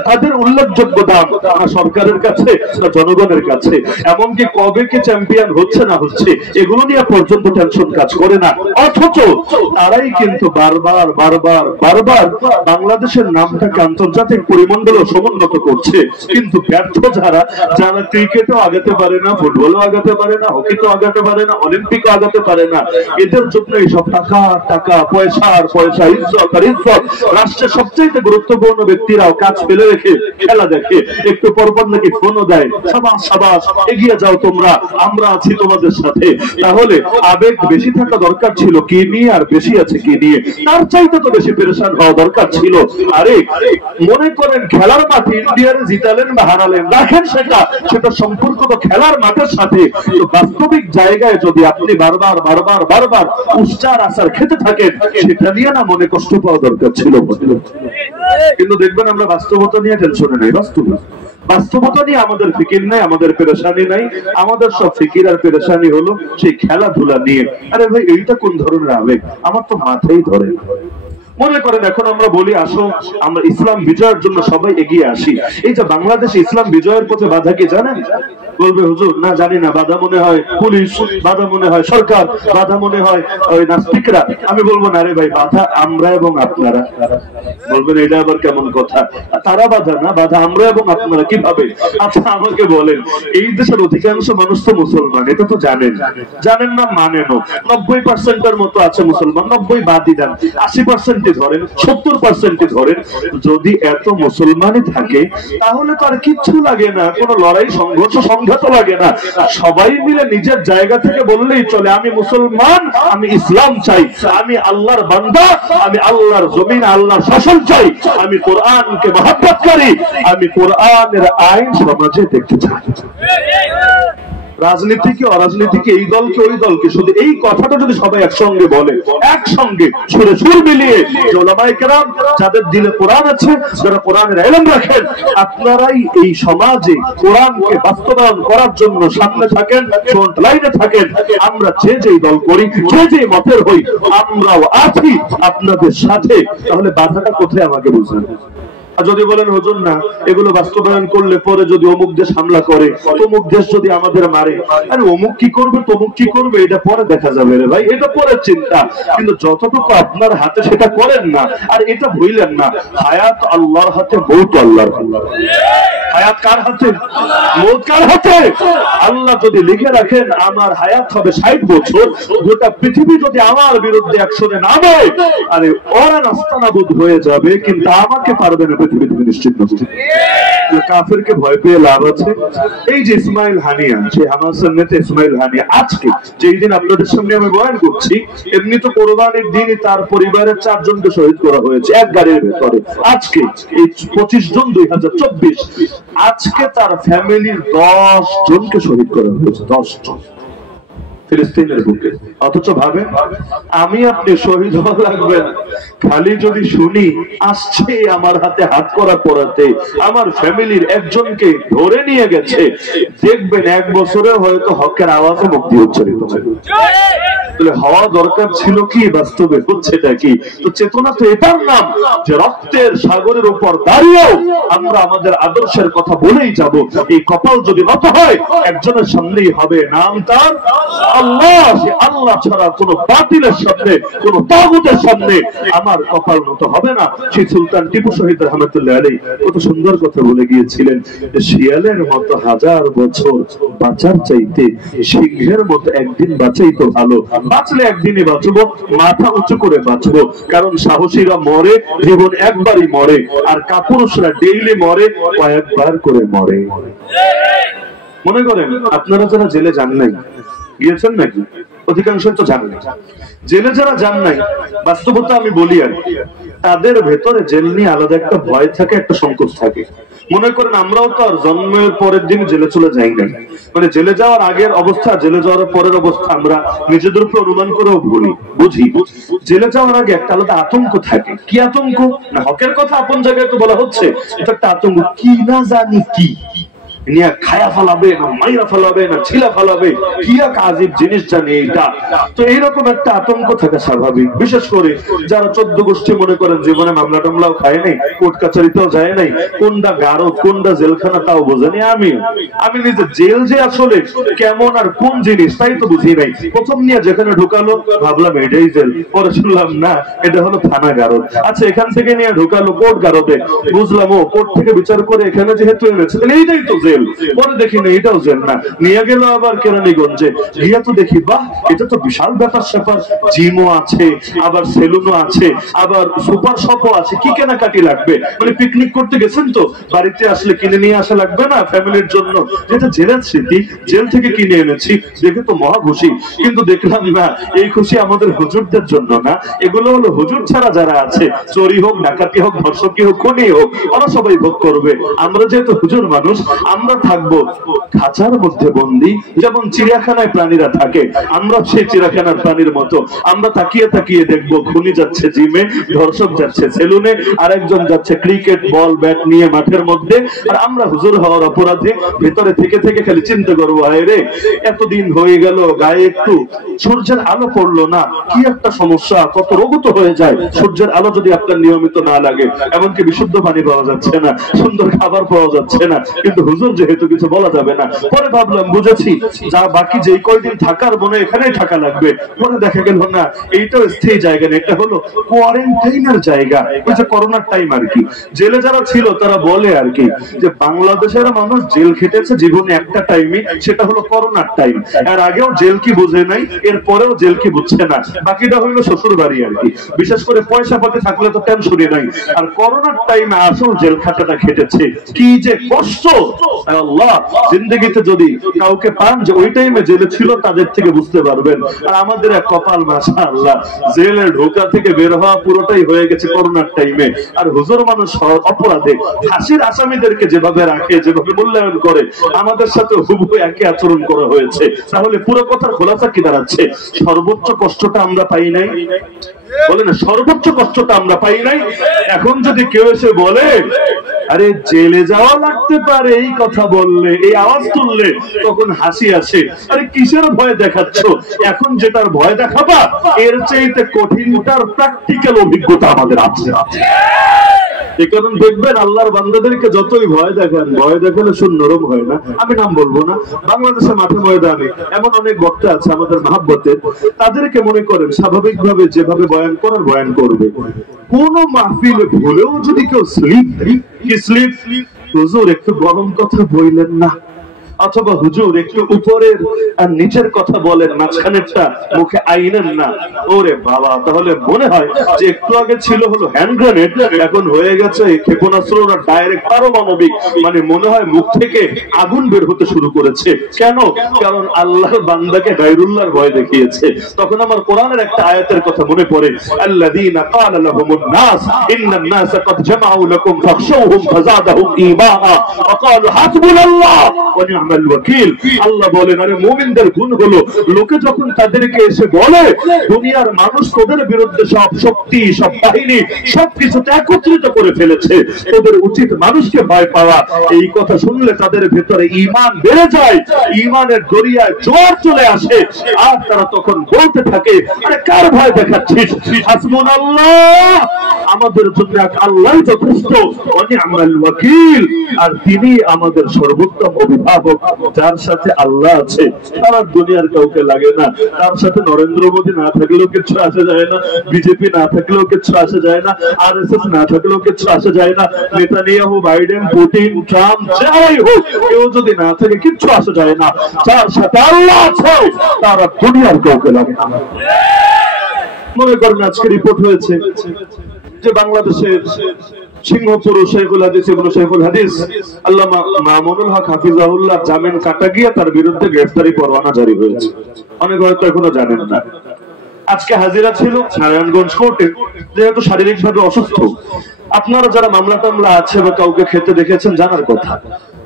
তাদের উল্লেখযোগ্য দাম না সরকারের কাছে না জনগণের কাছে। এমনকি কবে কে চ্যাম্পিয়ন হচ্ছে না হচ্ছে এগুলো নিয়ে পর্যন্ত টেনশন কাজ করে না। অথচ তারাই কিন্তু বারবার বারবার বারবার বাংলাদেশের নামটাকে আন্তর্জাতিক পরিমণ্ডলে সমুন্নত করছে। কিন্তু ব্যর্থ যারা ক্রিকেটও আগাতে পারে না, ফুটবলও আগাতে পারে না, হকিতেও আগাতে পারে না, অলিম্পিকও আগাতে পারে না, এদের জন্য এইসব টাকা টাকা পয়সা আর পয়সা, ইজ্জত আর ইজ্জত। রাষ্ট্রের সবচেয়ে গুরুত্বপূর্ণ ব্যক্তিরাও কাজ ফেলে রেখে খেলা দেখে, একটু পরপর নাকি ফোনও দেয়, সাবাস সাবাস এগিয়ে যাও তোমরা, আমরা আছি তোমাদের সাথে। তাহলে আবেগ বেশি থাকা দরকার ছিল কি নিয়ে আর বেশি আছে কি নিয়ে, তার চাইতে তো বেশি পেরেশান হওয়া দরকার ছিল। আরে মনে করেন খেলার মাঠে ইন্ডিয়ারে জিতালেন বা হারালেন, রাখেন সেটা সম্পর্ক তো খেলার মাঠের সাথে। বাস্তবিক জায়গায় যদি আপনি বারবার বারবার বারবার উচ্চার আচার খেতে থাকেন, সেটা নিয়ে না মনে কষ্ট পাওয়া দরকার ছিল। কিন্তু দেখবেন আমরা বাস্তবতা নিয়ে টেনশনে নেই, বাস্তবতা নিয়ে আমাদের ফিকির নাই, আমাদের পেরেশানি নাই। আমাদের সব ফিকির আর পেরেশানি হলো সেই খেলাধুলা নিয়ে। আরে ভাই এইটা কোন ধরনের আবেগ, আমার তো মাথায় ধরে। মনে করেন এখন আমরা বলি আসো আমরা ইসলাম বিজয়ের জন্য সবাই এগিয়ে আসি। এই যে বাংলাদেশে ইসলাম বিজয়ের পথে বাধা কি জানেন? বলবে হুজুর না জানি না, বাধা মনে হয় পুলিশ, বাধা মনে হয় সরকার, বাধা মনে হয় ওই নাস্তিকরা। আমি বলবো না রে ভাই, বাধা আমরা এবং আপনারা। বলবেন এটা আবার কেমন কথা, তারা বাধা না, বাধা আমরা এবং আপনারা। কিভাবে? আচ্ছা আমাকে বলেন, এই দেশের অধিকাংশ মানুষ তো মুসলমান, এটা তো জানেন, জানেন না মানেনও। 90% মতো আছে মুসলমান, 90 বাদই দেন, 80% ধরেন, 70% ধরেন। যদি এত মুসলমানই থাকে তাহলে তো আর কিচ্ছু লাগে না, কোনো লড়াই সংঘর্ষ সংঘাত লাগে না। সবাই মিলে নিজের জায়গা থেকে বললেই চলে, আমি মুসলমান, আমি ইসলাম চাই, আমি আল্লাহর বান্দা, আমি আল্লাহর জমিন আল্লাহর শাসন চাই, আমি কোরআনকে মহব্বত করি, আমি কোরআনের আইন সমাজে দেখতে চাই। রাজনীতি কি অরাজনীতি কি, এই দলকে ওই দলকে, শুধু এই কথাটা যদি সবাই একসঙ্গে বলে, একসঙ্গে সুরে সুর মিলিয়ে, ওলামায়ে কেরাম যাদের দিলে কোরআন আছে, যারা কোরআনের ইলম রাখেন, আপনারাই এই সমাজে কোরআনকে বাস্তবায়ন করার জন্য সামনে থাকেন, ফ্রন্ট লাইনে থাকেন। আমরা যে যেই দল করি, যে যে মতের হই, আমরাও আছি আপনাদের সাথে। তাহলে বাধাটা কোথায় আমাকে বুঝলেন? আর যদি বলেন হুজুর না, এগুলো বাস্তবায়ন করলে পরে যদি অমুক দেশ হামলা করে, তমুক দেশ যদি আমাদের মারে, আরে অমুক কি করবে তমুক কি করবে এটা পরে দেখা যাবে রে ভাই, এটা পরে চিন্তা। কিন্তু যতটুকু আপনার হাতে সেটা করেন না। আর এটা ভুলেন না, হায়াত আল্লাহর হাতে, মৌত আল্লাহর হাতে। হায়াত কার হাতে? মৌত কার হাতে? আল্লাহ যদি লিখে রাখেন আমার হায়াত হবে 60 বছর, গোটা পৃথিবী যদি আমার বিরুদ্ধে একশনে নামে, আরে ওরা নাস্তানাবুদ হয়ে যাবে, কিন্তু আমাকে পারবে না পৃথিবী থেকে নিশ্চিত নয়। কাফেরকে ভয় পেয়ে লাভ আছে? এই যে ইসমাইল হানিয়া, সেই হামাসের নেতা ইসমাইল হানিয়া, আজকে যেই দিন আপনাদের সামনে আমি বয়ান করছি, এমনি তো কোরবানির দিনই তার পরিবারের 4 জনকে শহীদ করা হয়েছে এক গাড়ির ভেতরে। আজকে এই 25 জুন 2024, আজকে তার ফ্যামিলির 10 জনকে শহীদ করা হয়েছে, 10 জন ফিলিস্তিনের বুকে। অথচ ভাবেন আমি আপনি শহীদ হওয়া লাগবে না, খালি যদি শুনি আসছে আমার হাতে হাত করা পড়াতে, আমার ফ্যামিলির একজনকে ধরে নিয়ে গেছে, দেখবেন 1 বছরে হয়তো হকের আওয়াজও মুক্তি উচ্চারিত হবে। তাহলে হওয়া দরকার ছিল কি, বাস্তবে হচ্ছেটা কি? তো চেতনা তো এটার নাম যে রক্তের সাগরের উপর দাঁড়িয়েও আমরা আমাদের আদর্শের কথা বলেই যাব। এই কপাল যদি নত হয়, একজনের সামনেই হবে, নাম তার আল্লাহ। সে আল্লাহ ছাড়া কোন বাতিলের সামনে, কোন তাগুতের সামনে আমার কপাল নত হবে না। সেই সুলতান টিপু শহীদ রহমতুল্লাহ আলাইহি কত সুন্দর কথা বলে গিয়েছিলেন, শিয়ালের মতো 1000 বছর বাঁচার চাইতে সিংহের মতো একদিন বাঁচাই তো ভালো। বাঁচলে একদিনই বাঁচবো, মাথা উঁচু করে বাঁচবো। কারণ সাহসীরা মরে, জীবন একবারই মরে, আর কাপুরুষরা ডেইলি মরে, কয়েকবার করে মরে। মনে করেন আপনারা যারা জেলে যান নাই, গিয়েছেন নাকি? অধিকাংশ তো যান নাই। জেলে যারা যান নাই, বাস্তবতা আমি বলি আর তাদের ভেতরে জেল নিয়ে আলাদা একটা ভয় থাকে, একটা সংকোচ থাকে। মনে করেন আমরাও তো আর জন্মের পরের দিন জেলে চলে যাই না, মানে জেলে যাওয়ার আগের অবস্থা, জেলে যাওয়ার পরের অবস্থা আমরা নিজেদের উপর অনুমান করেও বুঝি। জেলে যাওয়ার আগে একটা আলাদা আতঙ্ক থাকে। কি আতঙ্ক? না হকের কথা আপন জায়গায় তো বলা হচ্ছে, এটা একটা আতঙ্ক, কি না জানি কি নিয়ে খায়া ফেলাবে না, মাইরা ফেলাবে না, ছিলা ফেলাবে, কি এক আজীব জিনিস জানি এটা। তো এইরকম একটা আতঙ্ক থাকা স্বাভাবিক। বিশেষ করে যারা 14 গোষ্ঠী মনে করেন জীবনে মামলা টামলাও খায় নাই, কোর্ট কাছারিতেও যায় নাই, কোনটা গারদ কোনটা জেলখানা তাও বোঝেনি। আমি নিজে জেল যে আসলে কেমন আর কোন জিনিস তাই তো বুঝি নাই। প্রথম নিয়ে যেখানে ঢুকালো ভাবলাম এটাই জেল, পরে শুনলাম না এটা হলো থানা গারদ। আচ্ছা এখান থেকে নিয়ে ঢুকালো কোর্ট গারদে, বুঝলাম ও কোর্ট থেকে বিচার করে এখানে যেহেতু এনেছে এইটাই তো জেল। পরে দেখি না এটাও জেল না, নিয়ে গেল আবার কেরানীগঞ্জে, গিয়া তো দেখি বাহ এটা তো বিশাল ব্যাপার স্যাপার, জিমও আছে, আবার সেলুনও আছে, আবার সুপার শপও আছে। কি কেনাকাটি লাগবে, মানে পিকনিক করতে গেছেন তো বাড়িতে আসলে কিনে নিয়ে আসা লাগবে না ফ্যামিলির জন্য, যেটা জেলের স্মৃতি, জেল থেকে কিনে এনেছি, দেখে তো মহা খুশি। কিন্তু দেখলাম না এই খুশি আমাদের হুজুরদের জন্য না, এগুলো হলো হুজুর ছাড়া যারা আছে, চোরি হোক, ডাকাতি হোক, ধর্ষকই হোক, খুনি হোক, ওরা সবাই ভোগ করবে। আমরা যেহেতু হুজুর মানুষ, আমরা থাকবো খাঁচার মধ্যে বন্দি, যেমন চিড়িয়াখানায় প্রাণীরা থাকে, আমরা সেই চিড়িয়াখানার প্রাণীর মতো। আমরা তাকিয়ে তাকিয়ে দেখবো খুনি যাচ্ছে জিমে, ধর্ষক যাচ্ছে সেলুনে, আরেকজন যাচ্ছে ক্রিকেট বল ব্যাট নিয়ে মাঠের মধ্যে, আর আমরা হুজুর হওয়ার অপরাধে ভেতরে থেকে থেকে খালি চিন্তা করবো, হায় রে এতদিন হয়ে গেল গায়ে একটু সূর্যের আলো পড়লো না, কি একটা সমস্যা, কত রোগত হয়ে যায় সূর্যের আলো যদি আপনার নিয়মিত না লাগে। এমনকি বিশুদ্ধ পানি পাওয়া যাচ্ছে না, সুন্দর খাবার পাওয়া যাচ্ছে না, কিন্তু হুজুর যেহেতু কিছু বলা যাবে না। পরে ভাবলাম, বুঝেছি যা বাকি যেই কয়দিন থাকার মনে এখানেই থাকা লাগবে। পরে দেখা গেল না, এইটাও স্থায়ী জায়গা না, এটা হলো কোয়ারেন্টাইনের জায়গা। ওই যে করোনার টাইম আর কি, জেলে যারা ছিল তারা বলে আর কি যে বাংলাদেশের মানুষ জেল খেটেছে জীবনে একটা টাইমে, সেটা হলো করোনার টাইম। এর আগেও জেল কি বুঝে নাই, এর পরেও জেল কি বুঝছে না, বাকিটা হইলো শ্বশুর বাড়ি আর কি। বিশেষ করে পয়সা পাতি থাকলে তো টেনশনই নাই। আর করোনার টাইমে আসল জেল খাটাটা খেটেছে, কি যে কষ্ট। আল্লাহ, জিন্দগিতে যদি কাউকে পান যে ওই টাইমে জেলে ছিল, তাদের থেকে বুঝতে পারবেন। আর আমাদের এক কপাল, মাশাআল্লাহ, জেলে ঢোকা থেকে বের হওয়া পুরোটাই হয়ে গেছে করোনার টাইমে। আর হুজুর মানুষ অপরাধে ফাঁসির আসামিদেরকে যেভাবে রাখে, যেভাবে মূল্যায়ন করে, আমাদের সাথে হুবহু একই আচরণ করা হয়েছে। তাহলে পুরো কথার খোলাসা কি দাঁড়াচ্ছে? সর্বোচ্চ কষ্টটা আমরা পাই নাই, বলে না, সর্বোচ্চ কষ্টটা আমরা পাই নাই। এখন যদি কেউ এসে বলে আরে জেলে যাওয়া লাগতে পারে, এই কথা বললে, এই আওয়াজ তুললে, তখন হাসি আসে। আরে কিসের ভয় দেখাচ্ছ? এখন যেটার ভয় দেখাবা এর চাইতে কঠিনটার প্র্যাকটিক্যাল অভিজ্ঞতা আমাদের আছে। এই কারণ দেখবেন আল্লাহর বান্দাদেরকে যতই ভয় দেখান, ভয় দেখালে শুন নরম হয় না। আমি নাম বলবো না, বাংলাদেশের মাঠে ময়দানে এমন অনেক বক্তা আছে আমাদের মাহব্বতের, তাদেরকে মনে করেন স্বাভাবিকভাবে যেভাবে বয়ান করার বয়ান করবে। কোন মাহফিলে ভুলেও যদি কেউ স্লিপ, হুজুর একটু গরম কথা বললেন না, অথবা হুজুর একটু উপরের আর নিচের কথা বলেন, মাঝখানেরটা মুখে আইনেন না, ওরে বাবা, তাহলে মনে হয় যে একটু আগে ছিল হলো হ্যান্ড গ্রেনেড, এখন হয়ে গেছে ক্ষেপণাস্ত্র না ডাইরেক্ট পারমাণবিক। মানে মনে হয় মুখ থেকে আগুন বের হতে শুরু করেছে। কেন? কারণ আল্লাহর বান্দাকে গায়রুল্লাহর ভয় দেখিয়েছে। তখন আমার কোরআনের একটা আয়াতের কথা মনে পড়ে, আল্লাযীনা ক্বালা লাহুমুন নাস ইন্নান নাসা ক্বাদ জামাউ লাকুম ফাখশাউহুম ফাযাদাহুম ঈমানা ওয়া ক্বালু হাসবুনাল্লাহ ওয়া নি'মাল ওয়াকিল। আল্লাহ বলেন, আরে মুমিনদের গুণ হলো লোকে যখন তাদেরকে এসে বলে দুনিয়ার মানুষ তোদের বিরুদ্ধে সব শক্তি, সব বাহিনী, সবকিছু একত্রিত করে ফেলেছে, তোদের উচিত মানুষকে ভয় পাওয়া। এই কথা শুনলে তাদের ভেতরে ঈমান বেড়ে যায়, ঈমানের দরিয়ায় জোয়ার চলে আসে। আর তারা তখন বলতে থাকে, আরে কার ভয় দেখাচ্ছিস? হাসবুনাল্লাহ, আমাদের জন্য আল্লাহই যথেষ্ট, ওয়া নি'মাল ওয়াকিল, আর তিনি আমাদের সর্বোত্তম অভিভাবক। যার সাথে আল্লাহ আছে তার দুনিয়ার কাউকে লাগে না। তার সাথে নরেন্দ্র মোদী না থাকলেও কিছু আসে যায় না, বিজেপি না থাকলেও কিছু আসে যায় না, আরএসএস না থাকলেও কিছু আসে যায় না, নেতানিয়াহু, বাইডেন, পুতিন, ট্রাম্প, যাই হোক, কেউ যদি না থাকে কিচ্ছু আসে যায় না। যার সাথে আল্লাহ আছে তার দুনিয়ার কাউকে লাগে না। মনে করেন আজকে রিপোর্ট হয়েছে যে বাংলাদেশের সিংহপুরুষ শেখুল হাদিস ইবনে শেখুল হাদিস আল্লামা মামুনুল হক হাফিজাহুল্লাহ জামিন কাটা গিয়ে তার বিরুদ্ধে গ্রেফতারি পরোয়ানা জারি হয়েছে। অনেক হয়তো এখনো জানেন না। আজকে হাজিরা ছিল নারায়ণগঞ্জ কোর্টে, যেহেতু শারীরিকভাবে অসুস্থ। আপনারা যারা মামলা টামলা আছে বা কাউকে খেতে দেখেছেন জানার কথা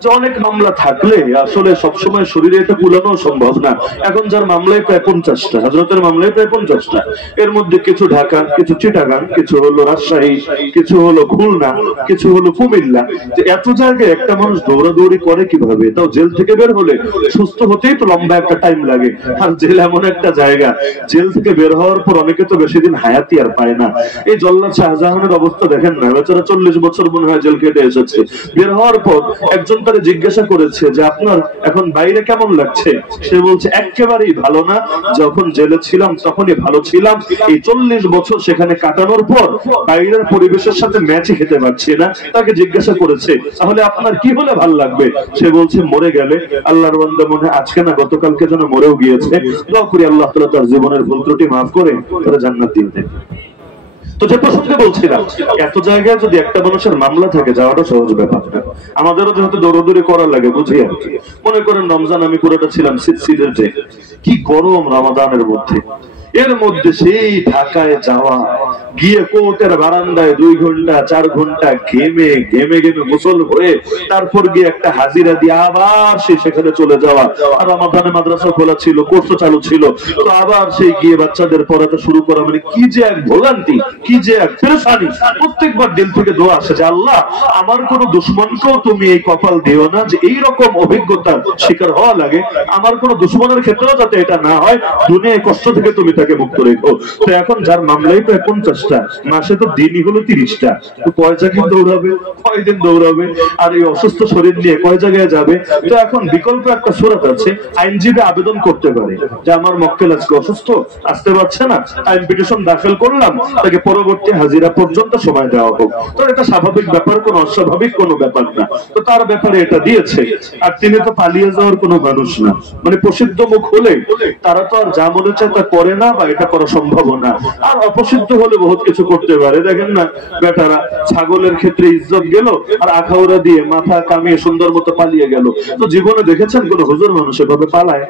যে অনেক মামলা থাকলে আসলে সবসময় শরীরে এটা কুলানো সম্ভব না। এখন যার মামলায় প্রায় 50টা, হযরতের মামলায় প্রায় 50টা, এর মধ্যে কিছু ঢাকা, কিছু চিটাগাং, কিছু হলো রাজশাহী, কিছু হলো খুলনা, কিছু হলো কুমিল্লা। যে এত জায়গায় একটা মানুষ দৌড়াদৌড়ি করে কিভাবে? তাও জেল থেকে বের হলে সুস্থ হতেই তো লম্বা একটা টাইম লাগে। আর জেল এমন একটা জায়গা, জেল থেকে বের হওয়ার পর অনেকে তো বেশি দিন হায়াতি আর পায় না। এই জল্লাদ শাহজাহানের অবস্থা দেখেন না, বেচারা 40 বছর মনে হয় জেল কেটে এসেছে। বের হওয়ার পর একজন তারে জিজ্ঞাসা করেছে যে আপনার এখন বাইরে কেমন লাগছে? সে বলছে একেবারেই ভালো না, যখন জেলে ছিলাম তখনই ভালো ছিলাম, এই 40 বছর সেখানে কাটানোর পর বাইরের পরিবেশের সাথে ম্যাচই খেতে পারছি না। তাকে জিজ্ঞাসা করেছে তাহলে আপনার কি হলে ভালো লাগবে? সে বলছে মরে গেলে। আল্লাহর বান্দা মনে আজকে না গতকালকে যেন মরেও গিয়েছে, দোয়া করি আল্লাহ তাআলা তার জীবনের ভুল ত্রুটি মাফ করে তারা জান্নাত দিয়ে দেন। তো যে প্রসঙ্গে বলছিলাম, এত জায়গায় যদি একটা মানুষের মামলা থাকে যাওয়াটা সহজ ব্যাপার না। আমাদেরও যেহেতু দৌড়দৌড়ি করার লাগে, বুঝি আর কি। মনে করেন রমজান আমি পুরোটা ছিলাম সিলেটে, কি গরম রমাদানের মধ্যে। এর মধ্যে সেই ঢাকায় যাওয়া, গিয়ে কোর্টের বারান্দায় 2 ঘন্টা 4 ঘন্টা ঘেমে ঘেমে ঘেমে গোসল হয়ে তারপর গিয়ে একটা হাজিরা দিয়ে আবার সেখানে চলে যাওয়া। আর রমাদানে মাদ্রাসা খোলা ছিল, কোর্স চালু ছিল, তো আবার সেই গিয়ে বাচ্চাদের পড়াতে শুরু করা, মানে কি যে এক ভোগান্তি, কি যে এক পেরেশানি। প্রত্যেকবার দিল থেকে দোয়া আসে যে আল্লাহ আমার কোন দুশমনকেও তুমি এই কপাল দিও না যে এইরকম অভিজ্ঞতার শিকার হওয়া লাগে। আমার কোন দুশমনের ক্ষেত্রেও যাতে এটা না হয়, দুনিয়ায় কষ্ট থেকে তুমি তাকে মুক্ত রেখো। তো এখন যার মামলাই প্রায় 50 50টা, মাসে তো দিনই হলো 30টা, তো কয় জায়গায় দৌড়াবে, কয়দিন দৌড়াবে? আর এই অসুস্থ শরীর নিয়ে কয় জায়গায় যাবে? তো এখন বিকল্প একটা সূরা আছে, আইনজীবী আবেদন করতে পারে যে আমার মক্কেল আজকে অসুস্থ, আসতে পারছে না, আমি পিটিশন দাখিল করলাম, তাকে পরবর্তী হাজিরা পর্যন্ত সময় দেওয়া হোক। তো এটা স্বাভাবিক ব্যাপার, কোনো অস্বাভাবিক কোনো ব্যাপার না। তো তার ব্যাপারে এটা দিয়েছে। আর তিনি তো পালিয়ে যাওয়ার কোনো মানুষ না, মানে প্রসিদ্ধ মুখ হলে তারা তো আর যা মনে চায় তা করে না, বা এটা করা সম্ভব না। আর অপ্রসিদ্ধ হলে বহুত কিছু করতে পারে। দেখেন না বেটারা ছাগলের ক্ষেত্রে ইজ্জত গেল, আর আখাউড়া দিয়ে মাথা কামিয়ে সুন্দর মতো পালিয়ে গেল। তো জীবনে দেখেছেন কোন হুজুর মানুষ এভাবে পালায়?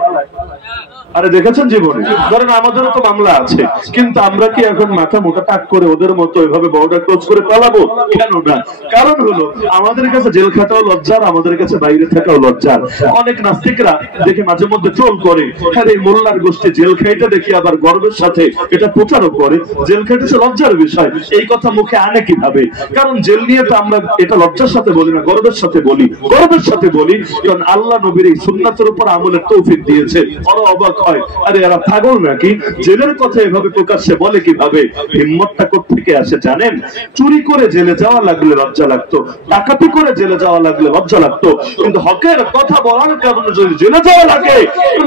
আরে দেখেছেন জীবনে? ধরেন আমাদেরও তো মামলা আছে, কিন্তু আমরা কি এখন মাথা মোটা টাক করে ওদের মতো এভাবে বর্ডার ক্লোজ করে পালাবো? কেন না? কারণ হলো আমাদের কাছে জেল খাটাও লজ্জার, আমাদের কাছে বাইরে থাকাও লজ্জার। অনেক নাস্তিকরা দেখে মাঝে মধ্যে ট্রোল করে, হ্যাঁ এই মোল্লার গোষ্ঠী জেল খাইতে দেখি আবার গর্বের সাথে এটা প্রচারও করে, জেল খাইতেছে লজ্জার বিষয়। এই কথা মুখে আনে কিভাবে? কারণ জেল নিয়ে তো আমরা এটা লজ্জার সাথে বলি না, গর্বের সাথে বলি। গর্বের সাথে বলি কারণ আল্লাহ নবীর এই সুন্নাতের উপর আমলের তৌফিক দিয়েছে। বড় অবাক হয়, আরে এরা পাগল নাকি? জেলের কথা এভাবে প্রকাশ্যে বলে কিভাবে? হিম্মতটা কোত্থেকে আসে জানেন? চুরি করে জেলে যাওয়া লাগলে লজ্জা লাগতো, ডাকাতি করে জেলে যাওয়া লাগলে লজ্জা লাগতো, কিন্তু হকের কথা বলার কারণে যদি জেলে যাওয়া লাগে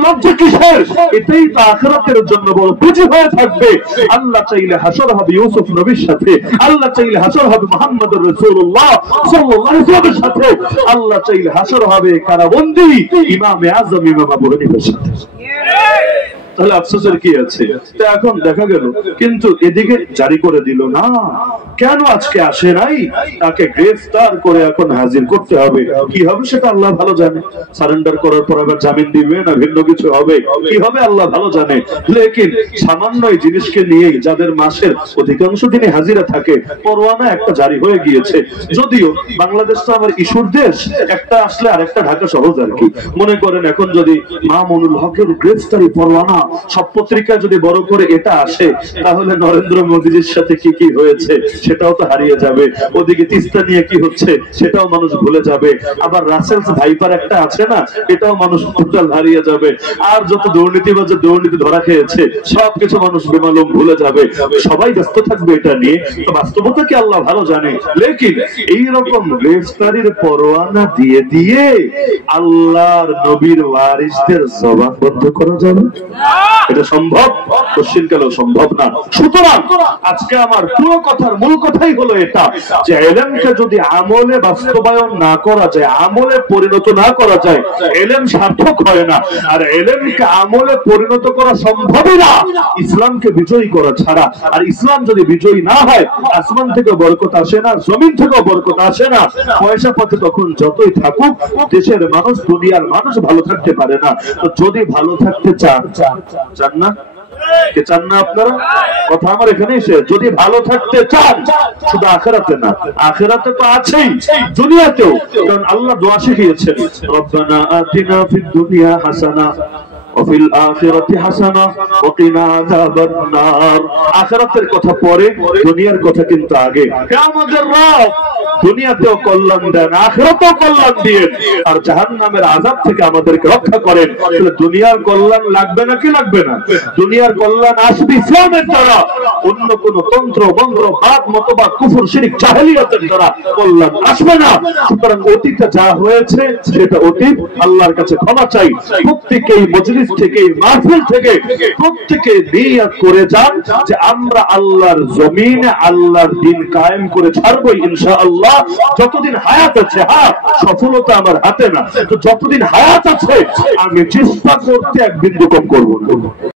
লজ্জা কিসের? এটাই তো আখিরাতের জন্য বড় পুঁজি হয়ে থাকবে। আল্লাহ চাইলে হাসর হবে ইউসুফ নবীর সাথে, আল্লাহ চাইলে হাসর হবে মুহাম্মদুর রাসূলুল্লাহ সাল্লাল্লাহু আলাইহি ওয়াসাল্লামের সাথে, আল্লাহ চাইলে হাসর হবে কারাবন্দী ইমামে আযম ইমাম আবু হানিফার সাথে। তাহলে আফসোসের কি আছে? তো এখন দেখা গেল কিন্তু এদিকে জারি করে দিল না, কেন আজকে আসে নাই? তাকে গ্রেফতার করে এখন হাজির করতে হবে। কি হবে সেটা আল্লাহ ভালো জানে। সারেন্ডার করার পর আবার জামিন দিবে না ভিন্ন কিছু হবে, কি হবে আল্লাহ ভালো জানে। লেকিন সামান্য এই জিনিসকে নিয়ে যাদের মাসের অধিকাংশ দিনে হাজিরা থাকে, পরোয়ানা একটা জারি হয়ে গিয়েছে। যদিও বাংলাদেশ তো আমার ইস্যুর দেশ, একটা আসলে আর একটা ঢাকা সহজ আর কি। মনে করেন এখন যদি মামুনুল হকের গ্রেফতারি পরোয়ানা সব পত্রিকায় যদি বড় করে এটা আসে, তাহলে নরেন্দ্র মোদীজির সাথে কি কি হয়েছে সেটাও তো হারিয়ে যাবে। ওদিকে তিস্তা নিয়ে কি হচ্ছে সেটাও মানুষ ভুলে যাবে। আবার রাসেলস ভাইপার একটা আছে না, এটাও মানুষ টোটাল হারিয়ে যাবে। আর যত দুর্নীতিবাজ দুর্নীতি ধরা খেয়েছে সবকিছু মানুষ বেমালুম ভুলে যাবে। সবাই ব্যস্ত থাকবে এটা নিয়ে। তো বাস্তবতা কি আল্লাহ ভালো জানে। লেকিন এইরকম গ্রেফতারির পরোয়ানা দিয়ে দিয়ে আল্লাহর নবীর ওয়ারিসদের জবান বন্ধ করা যাবে? এটা সম্ভব? কোশ্চিনকালেও সম্ভব না। সুতরাং আজকে আমার পুরো কথার মূল কথাই হলো এটা, যে ইলমকে যদি আমলে বাস্তবায়ন না করা যায়, আমলে পরিণত না করা যায়, ইলম সার্থক হয় না। আর ইলমকে আমলে পরিণত করা সম্ভবই না ইসলামকে বিজয়ী করা ছাড়া। আর ইসলাম যদি বিজয়ী না হয়, আসমান থেকে বরকত আসে না, জমিন থেকেও বরকত আসে না। পয়সা পথে তখন যতই থাকুক, দেশের মানুষ দুনিয়ার মানুষ ভালো থাকতে পারে না। তো যদি ভালো থাকতে চান না, কে চান না আপনারা? কথা আমার এখানেই শেষ। যদি ভালো থাকতে চান, শুধু আখিরাতে না, আখিরাতে তো আছেই, দুনিয়াতেও। কারণ আল্লাহ দোয়া শিখিয়েছেন, রব্বানা আতিনা ফিদ দুনিয়া হাসানা ওয়াফিল আখিরাতি হাসানা ওয়া কিনা আযাবান নার। আখিরাতের কথা পরে, দুনিয়ার কথা কিন্তু আগে। হে আমাদের রব, দুনিয়াতেও কল্যাণ দেন, আখিরাতেও কল্যাণ দিয়েন, আর জাহান্নামের আযাব থেকে আমাদেরকে রক্ষা করেন। তাহলে দুনিয়ার কল্যাণ লাগবে নাকি লাগবে না? দুনিয়ার কল্যাণ আসবে ইসলামের দ্বারা, অন্য কোন তন্ত্র মন্ত্র বাদ মতবাদ কুফর শিরক জাহেলিয়াতের দ্বারা কল্যাণ আসবে না। সুতরাং অতীতে যা হয়েছে সেটা অতীত, আল্লাহর কাছে ক্ষমা চাই। প্রত্যেকেই মজলিস থেকে, মাহফিল থেকে প্রত্যেকে নিয়ত করে যান যে আমরা আল্লাহর জমিনে আল্লাহর দ্বীন কায়েম করে ছাড়বই ইনশাআল্লাহ। যতদিন হায়াত আছে, হ্যাঁ সফলতা আমার হাতে না, তো যতদিন হায়াত আছে আমি চেষ্টা করতে এক বিন্দু কম করব না।